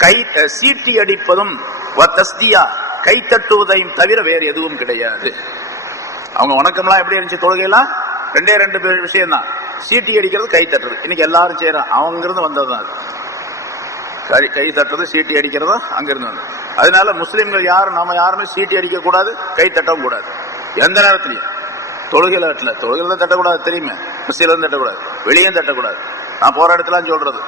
கை சீட்டி அடிப்பதும் வ தஸ்தியா, கை தட்டுவதையும் தவிர வேறு எதுவும் கிடையாது. அவங்க வணக்கம்லாம் எப்படி இருந்துச்சு? தொழுகையெல்லாம் 2 விஷயம் தான். சீட்டி அடிக்கிறது, கை தட்டுறது. இன்னைக்கு எல்லாரும் செய்யறான், அவங்கிருந்து வந்ததுதான் அது. கை தட்டுறது, சீட்டி அடிக்கிறதும் அங்கிருந்து வந்தது. அதனால முஸ்லிம்கள் யாரும், நம்ம யாருமே சீட்டி அடிக்க கூடாது, கை தட்டவும் கூடாது. எந்த நேரத்திலையும் தொழுகையில தான் தட்டக்கூடாது, தெரியுமே. முஸ்லீம்ல தட்டக்கூடாது, வெளியே தட்டக்கூடாது. நான் போற இடத்துல சொல்றது.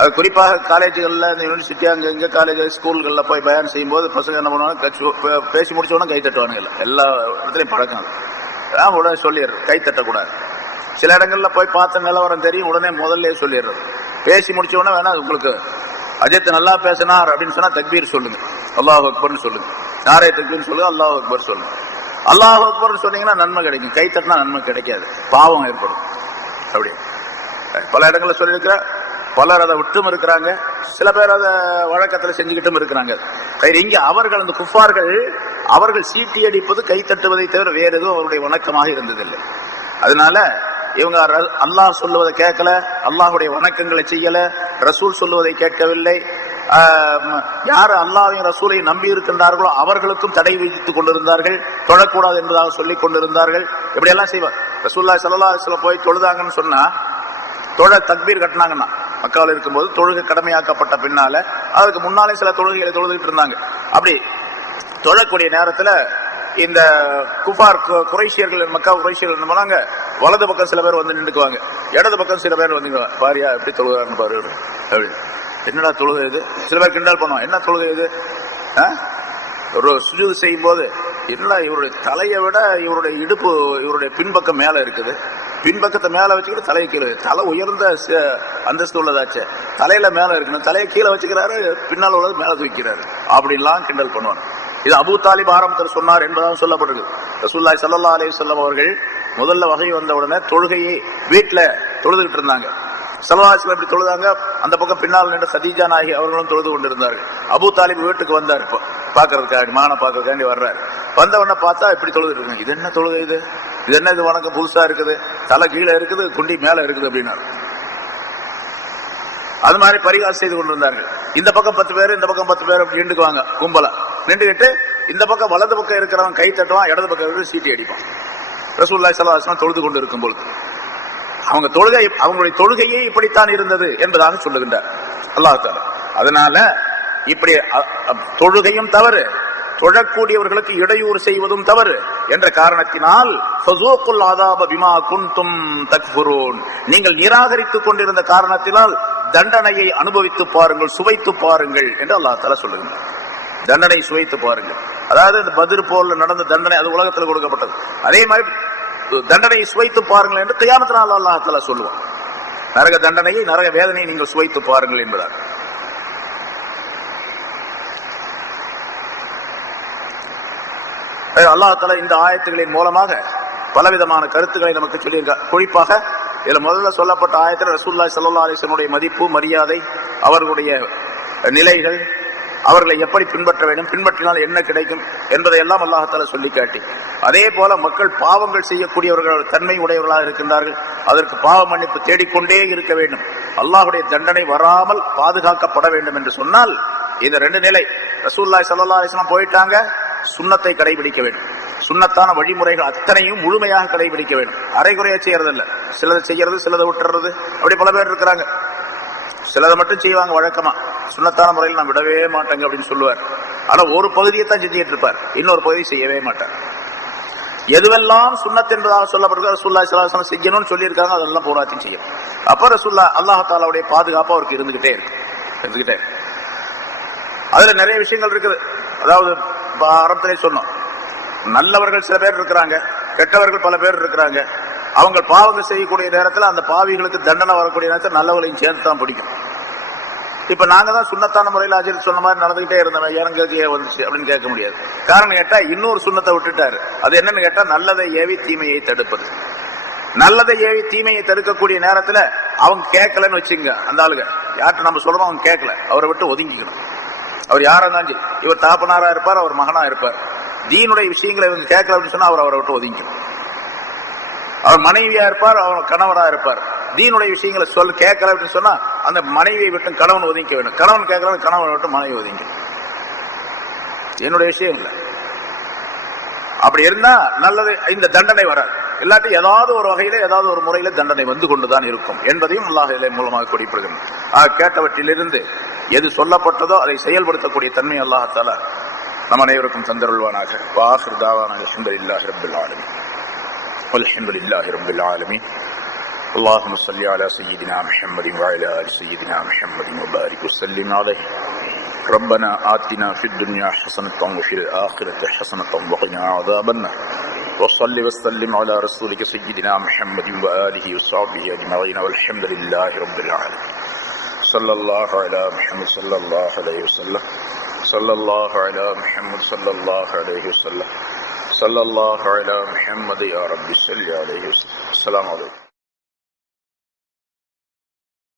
அது குறிப்பாக காலேஜுகளில், இந்த யூனிவர்சிட்டி, அங்கே இங்கே காலேஜ் ஸ்கூல்களில் போய் பயன் செய்யும் போது பசங்க என்ன பண்ணுவாங்க, பேசி முடிச்சோன்னா கை தட்டுவானுங்க. எல்லா இடத்துலையும் பழக்கம். அதான் உடனே சொல்லிடுறது, கை தட்டக்கூடாது. சில இடங்களில் போய் பார்த்த நிலவரம் தெரியும், உடனே முதல்ல சொல்லிடுறது. பேசி முடிச்ச உடனே வேணா உங்களுக்கு அஜித் நல்லா பேசினார் அப்படின்னு சொன்னா தக்பீர் சொல்லுங்க, அல்லாஹ் அக்பர்னு சொல்லுங்க. நாரே தக்பீர்னு சொல்லுங்க, அல்லாஹ் அக்பர் சொல்லுங்க. அல்லாஹ் அக்பர்னு சொன்னீங்கன்னா நன்மை கிடைக்கும், கை தட்டினா நன்மை கிடைக்காது, பாவம் ஏற்படும். அப்படி பல இடங்களில் சொல்லியிருக்கிற, பலர் அதை விட்டும் இருக்கிறாங்க, சில பேர் அதை வழக்கத்தில் செஞ்சுக்கிட்டும் இருக்கிறாங்க. இங்க அவர்கள், அந்த குஃபார்கள், அவர்கள் சீட்டி அடிப்பது, கை தட்டுவதை தவிர வேறு எதுவும் அவருடைய வணக்கமாக இருந்ததில்லை. அதனால இவங்க அல்லாஹ் சொல்லுவதை கேட்கல, அல்லாஹுடைய வணக்கங்களை செய்யல, ரசூல் சொல்லுவதை கேட்கவில்லை. யார் அல்லாஹ்வையும் ரசூலையும் நம்பி இருக்கின்றார்களோ அவர்களுக்கும் தடை விதித்துக் கொண்டிருந்தார்கள், தொழக்கூடாது என்பதாக சொல்லிக் கொண்டிருந்தார்கள். இப்படியெல்லாம் செய்வார். ரசூலுல்லாஹி ஸல்லல்லாஹு அலைஹி வஸல்லம் போய் தொழுதாங்கன்னு சொன்னா, தொழ தக்பீர் கட்டினாங்கன்னா, மக்காவில் இருக்கும்போது தொழுகை கடமையாக்கப்பட்ட பின்னால அதுக்கு முன்னாலே சில தொழுகைகளை தொழுதுகிட்டு இருந்தாங்க. அப்படி தொழக்கூடிய நேரத்துல இந்த குஃபார் குறைஷியர்கள், மக்கா குறைஷியர்கள் என்ன பண்ணாங்க, வலது பக்கம் சில பேர் வந்து நின்றுக்குவாங்க, இடது பக்கம் சில பேர் வந்து பாரியா எப்படி தொழுகிறான்னு பாரு அப்படி. என்னடா தொழுகை இது? சில பேர் கிண்டல் பண்ணுவாங்க, என்ன தொழுகை இது? ஒரு சுஜூது செய்யும் போது என்னடா இவருடைய தலையை விட இவருடைய இடுப்பு, இவருடைய பின்பக்கம் மேல இருக்குது, பின்பக்கத்தை மேல வச்சுக்கிட்டு தலையை கீழே, தலை உயர்ந்த அந்தஸ்து உள்ளதாச்சு, தலையில மேல இருக்கணும், தலையை கீழே வச்சுக்கிறாரு, பின்னால் உள்ளது மேல தூக்கிறாரு, அப்படின்லாம் கிண்டல் பண்ணுவாங்க. இது அபூ தாலிப் ஆரம்பத்தில் சொன்னார் என்பதாக சொல்லப்படுது. ரசூலுல்லாஹி ஸல்லல்லாஹு அலைஹி வஸல்லம் அவர்கள் முதல்ல வகை வந்த உடனே தொழுகையை வீட்டுல தொழுதுகிட்டு இருந்தாங்க. ஸல்லல்லாஹு அலைஹி வஸல்லம் இப்படி தொழுதாங்க, அந்த பக்கம் பின்னால் நின்று கதீஜா நாயகி அவர்களும் தொழுது கொண்டிருந்தார்கள். அபூ தாலிப் வீட்டுக்கு வந்தார், இப்போ பாக்குறதுக்காக, மகனை பாக்குறதுக்காண்டி வர்றாரு. வந்த உடனே பார்த்தா இப்படி தொழுது இருக்காங்க. இது என்ன தொழுகை இது? இது என்ன இது வணக்கம் புதுசா இருக்குது, தலை கீழே இருக்குது, குண்டி மேல இருக்குது அப்படின்னாரு. அது மாதிரி பரிகாசம் செய்து கொண்டிருந்தார்கள். இந்த பக்கம் 10 பேர், இந்த பக்கம் 10 பேர் அப்படி நின்றுக்குவாங்க கும்பலா. நின்றுகிட்டு இந்த பக்கம் வலது பக்கம் இருக்கிறவன் கை தட்டுவான், இடது பக்கம் இருக்கிற சீட்டி அடிப்பான். ரசூலுல்லாஹி ஸல்லல்லாஹு அலைஹி வஸல்லம் தொழுது கொண்டு இருக்கும் பொழுது அவங்க தொழுகை, அவங்களுடைய தொழுகையே இப்படித்தான் இருந்தது என்பதாக சொல்லுகின்றார் அல்லாஹ் தஆலா. அதனால இப்படி தொழுகையும் தவறு, தொழக்கூடியவர்களுக்கு இடையூறு செய்வதும் தவறு என்ற காரணத்தினால் ஃபஸூக்குல் அஸாப பிமா குன்தும் தக்ஃபுரூன், நீங்கள் நிராகரித்துக் கொண்டிருந்த காரணத்தினால் தண்டனையை அனுபவித்து பாருங்கள், சுவைத்து பாருங்கள் என்று அல்லாஹ் தஆலா சொல்லுகிறார். தண்டனை சுவைத்து பாருங்கள். அதாவது இந்த பத்ர் போர்ல நடந்த தண்டனை, அது உலகத்தில் கொடுக்கப்பட்டது. அதே மாதிரி தண்டனையை சுவைத்து பாருங்கள் என்று கியாமத் நாள் அல்லாஹ் தஆலா சொல்லுவான். நரக தண்டனையை, நரக வேதனையை நீங்கள் சுவைத்து பாருங்கள் என்பதால். அல்லாஹ் தஆலா இந்த ஆயத்துகளின் மூலமாக பலவிதமான கருத்துக்களை நமக்கு சொல்லியிருக்கார். குறிப்பாக இதுல முதல்ல சொல்லப்பட்ட ஆயத்தில் ரசூலுல்லாஹி ஸல்லல்லாஹு அலைஹி வஸல்லம் உடைய மதிப்பு, மரியாதை, அவர்களுடைய நிலைகள், அவர்களை எப்படி பின்பற்ற வேண்டும், பின்பற்றினால் என்ன கிடைக்கும் என்பதை எல்லாம் அல்லாஹ் தஆலா சொல்லி காட்டி, அதே போல மக்கள் பாவங்கள் செய்யக்கூடியவர்கள் தன்மை உடையவர்களாக இருக்கின்றார்கள், அதற்கு பாவ மன்னிப்பு தேடிக்கொண்டே இருக்க வேண்டும், அல்லாஹ்வுடைய தண்டனை வராமல் பாதுகாக்கப்பட வேண்டும் என்று சொன்னால் இந்த 2 நிலை. ரசூலுல்லாஹி ஸல்லல்லாஹு அலைஹி வஸல்லம் போயிட்டாங்க, சுன்னத்தை கடைபிடிக்க வேண்டும், சுன்னத்தான வழிமுறைகள் அத்தனையும் முழுமையாக கடைபிடிக்க வேண்டும், அரைகுறையா செய்யறதில்ல, சிலதை செய்யறது சிலதை விட்டுறது, அப்படி பல பேர் இருக்கிறாங்க. சிலதை மட்டும் செய்வாங்க வழக்கமா, சுன்னத்தான முறையில் நான் விடவே மாட்டேங்க அப்படின்னு சொல்லுவார். ஆனா ஒரு பகுதியை தான் செஞ்சுட்டு இருப்பார், இன்னொரு பகுதி செய்யவே மாட்டார். எதுவெல்லாம் சுன்னத் என்பதாக சொல்லப்படுகிறது, ரசூலுல்லாஹி ஸல்லல்லாஹு அலைஹி வஸல்லம் செய்யணும்னு சொல்லியிருக்காங்க, அதெல்லாம் பூராத்தையும் செய்யும். அப்ப ரசூலுல்லாஹ் அல்லாஹ் தஆலாவுடைய பாதுகாப்பு அவருக்கு இருந்துகிட்டே இருக்கு. அதுல நிறைய விஷயங்கள் இருக்குது. அதாவது ஆரம்பத்திலே சொன்னோம், நல்லவர்கள் சில பேர் இருக்கிறாங்க, கெட்டவர்கள் பல பேர் இருக்கிறாங்க. அவங்க பாவங்கள் செய்யக்கூடிய நேரத்தில் அந்த பாவிகளுக்கு தண்டனை வரக்கூடிய நேரத்தில் நல்லவர்களையும் சேர்ந்து தான் பிடிக்கும். இப்ப நாங்க தான் சுன்னத்தான முறையில் அஜித் சொன்ன மாதிரி நடந்துகிட்டே இருந்தோம், எனக்கு வந்துச்சு அப்படின்னு கேட்க முடியாது. காரணம் கேட்டா இன்னொரு சுன்னத்தை விட்டுட்டாரு. அது என்னன்னு கேட்டா நல்லதை ஏவி தீமையை தடுப்பது. நல்லதை ஏவி தீமையை தடுக்கக்கூடிய நேரத்துல அவங்க கேட்கலன்னு வச்சுங்க, அந்த ஆளுங்க யார்கிட்ட நம்ம சொல்றோம் அவங்க கேட்கல, அவரை விட்டு ஒதுங்கிக்கணும். அவர் யாரா இருந்தாலும், இவர் தாப்பனாரா இருப்பார், அவர் மகனா இருப்பார், தீனுடைய விஷயங்களை இவங்க கேட்கல அப்படின்னு சொன்னா அவரை விட்டு ஒதுங்கிக்கணும். அவர் மனைவியா இருப்பார், அவர் கணவரா இருப்பார், தீனுடைய விஷயங்களை கேட்கல அப்படின்னு சொன்னா அந்த மனைவியை விட்டு கணவன் ஒதுக்க வேண்டும், கணவன் கேட்கலாம் கணவன் விட்டு மனைவி ஒதுங்க. என்னுடைய விஷயம் இல்லை. அப்படி இருந்தா நல்லது, இந்த தண்டனை வராது. இல்லாட்டி ஏதாவது ஒரு வகையில ஏதாவது ஒரு முறையில தண்டனை வந்து கொண்டுதான் இருக்கும் என்பதையும் அல்லாஹ் இதன் மூலமாக குறிப்பிடுகிறார். கேட்டவற்றிலிருந்து எது சொல்லப்பட்டதோ அதை செயல்படுத்தக்கூடிய தன்மை அல்லாஹ் தஆலா நம் அனைவருக்கும் தந்தருள்வானாக. வாஹிர் தாவானா அல்ஹம்துலில்லாஹி ரப்பில் ஆலமீன். வல்ஹம்துலில்லாஹி ரப்பில் ஆலமீன். اللهم صل على سيدنا محمد وعلى آل سيدنا محمد وبارك وسلم عليه. ربنا آتنا في الدنيا حسنة وفي الآخرة حسنة وقنا عذاب النار. وصل وسلم على رسولك سيدنا محمد وآله وصحبه أجمعين والحمد لله رب العالمين. صلى الله على محمد صلى الله عليه وسلم. صلى الله على محمد صلى الله عليه وسلم. صلى الله على محمد يا رب صل عليه وسلم. السلام عليكم.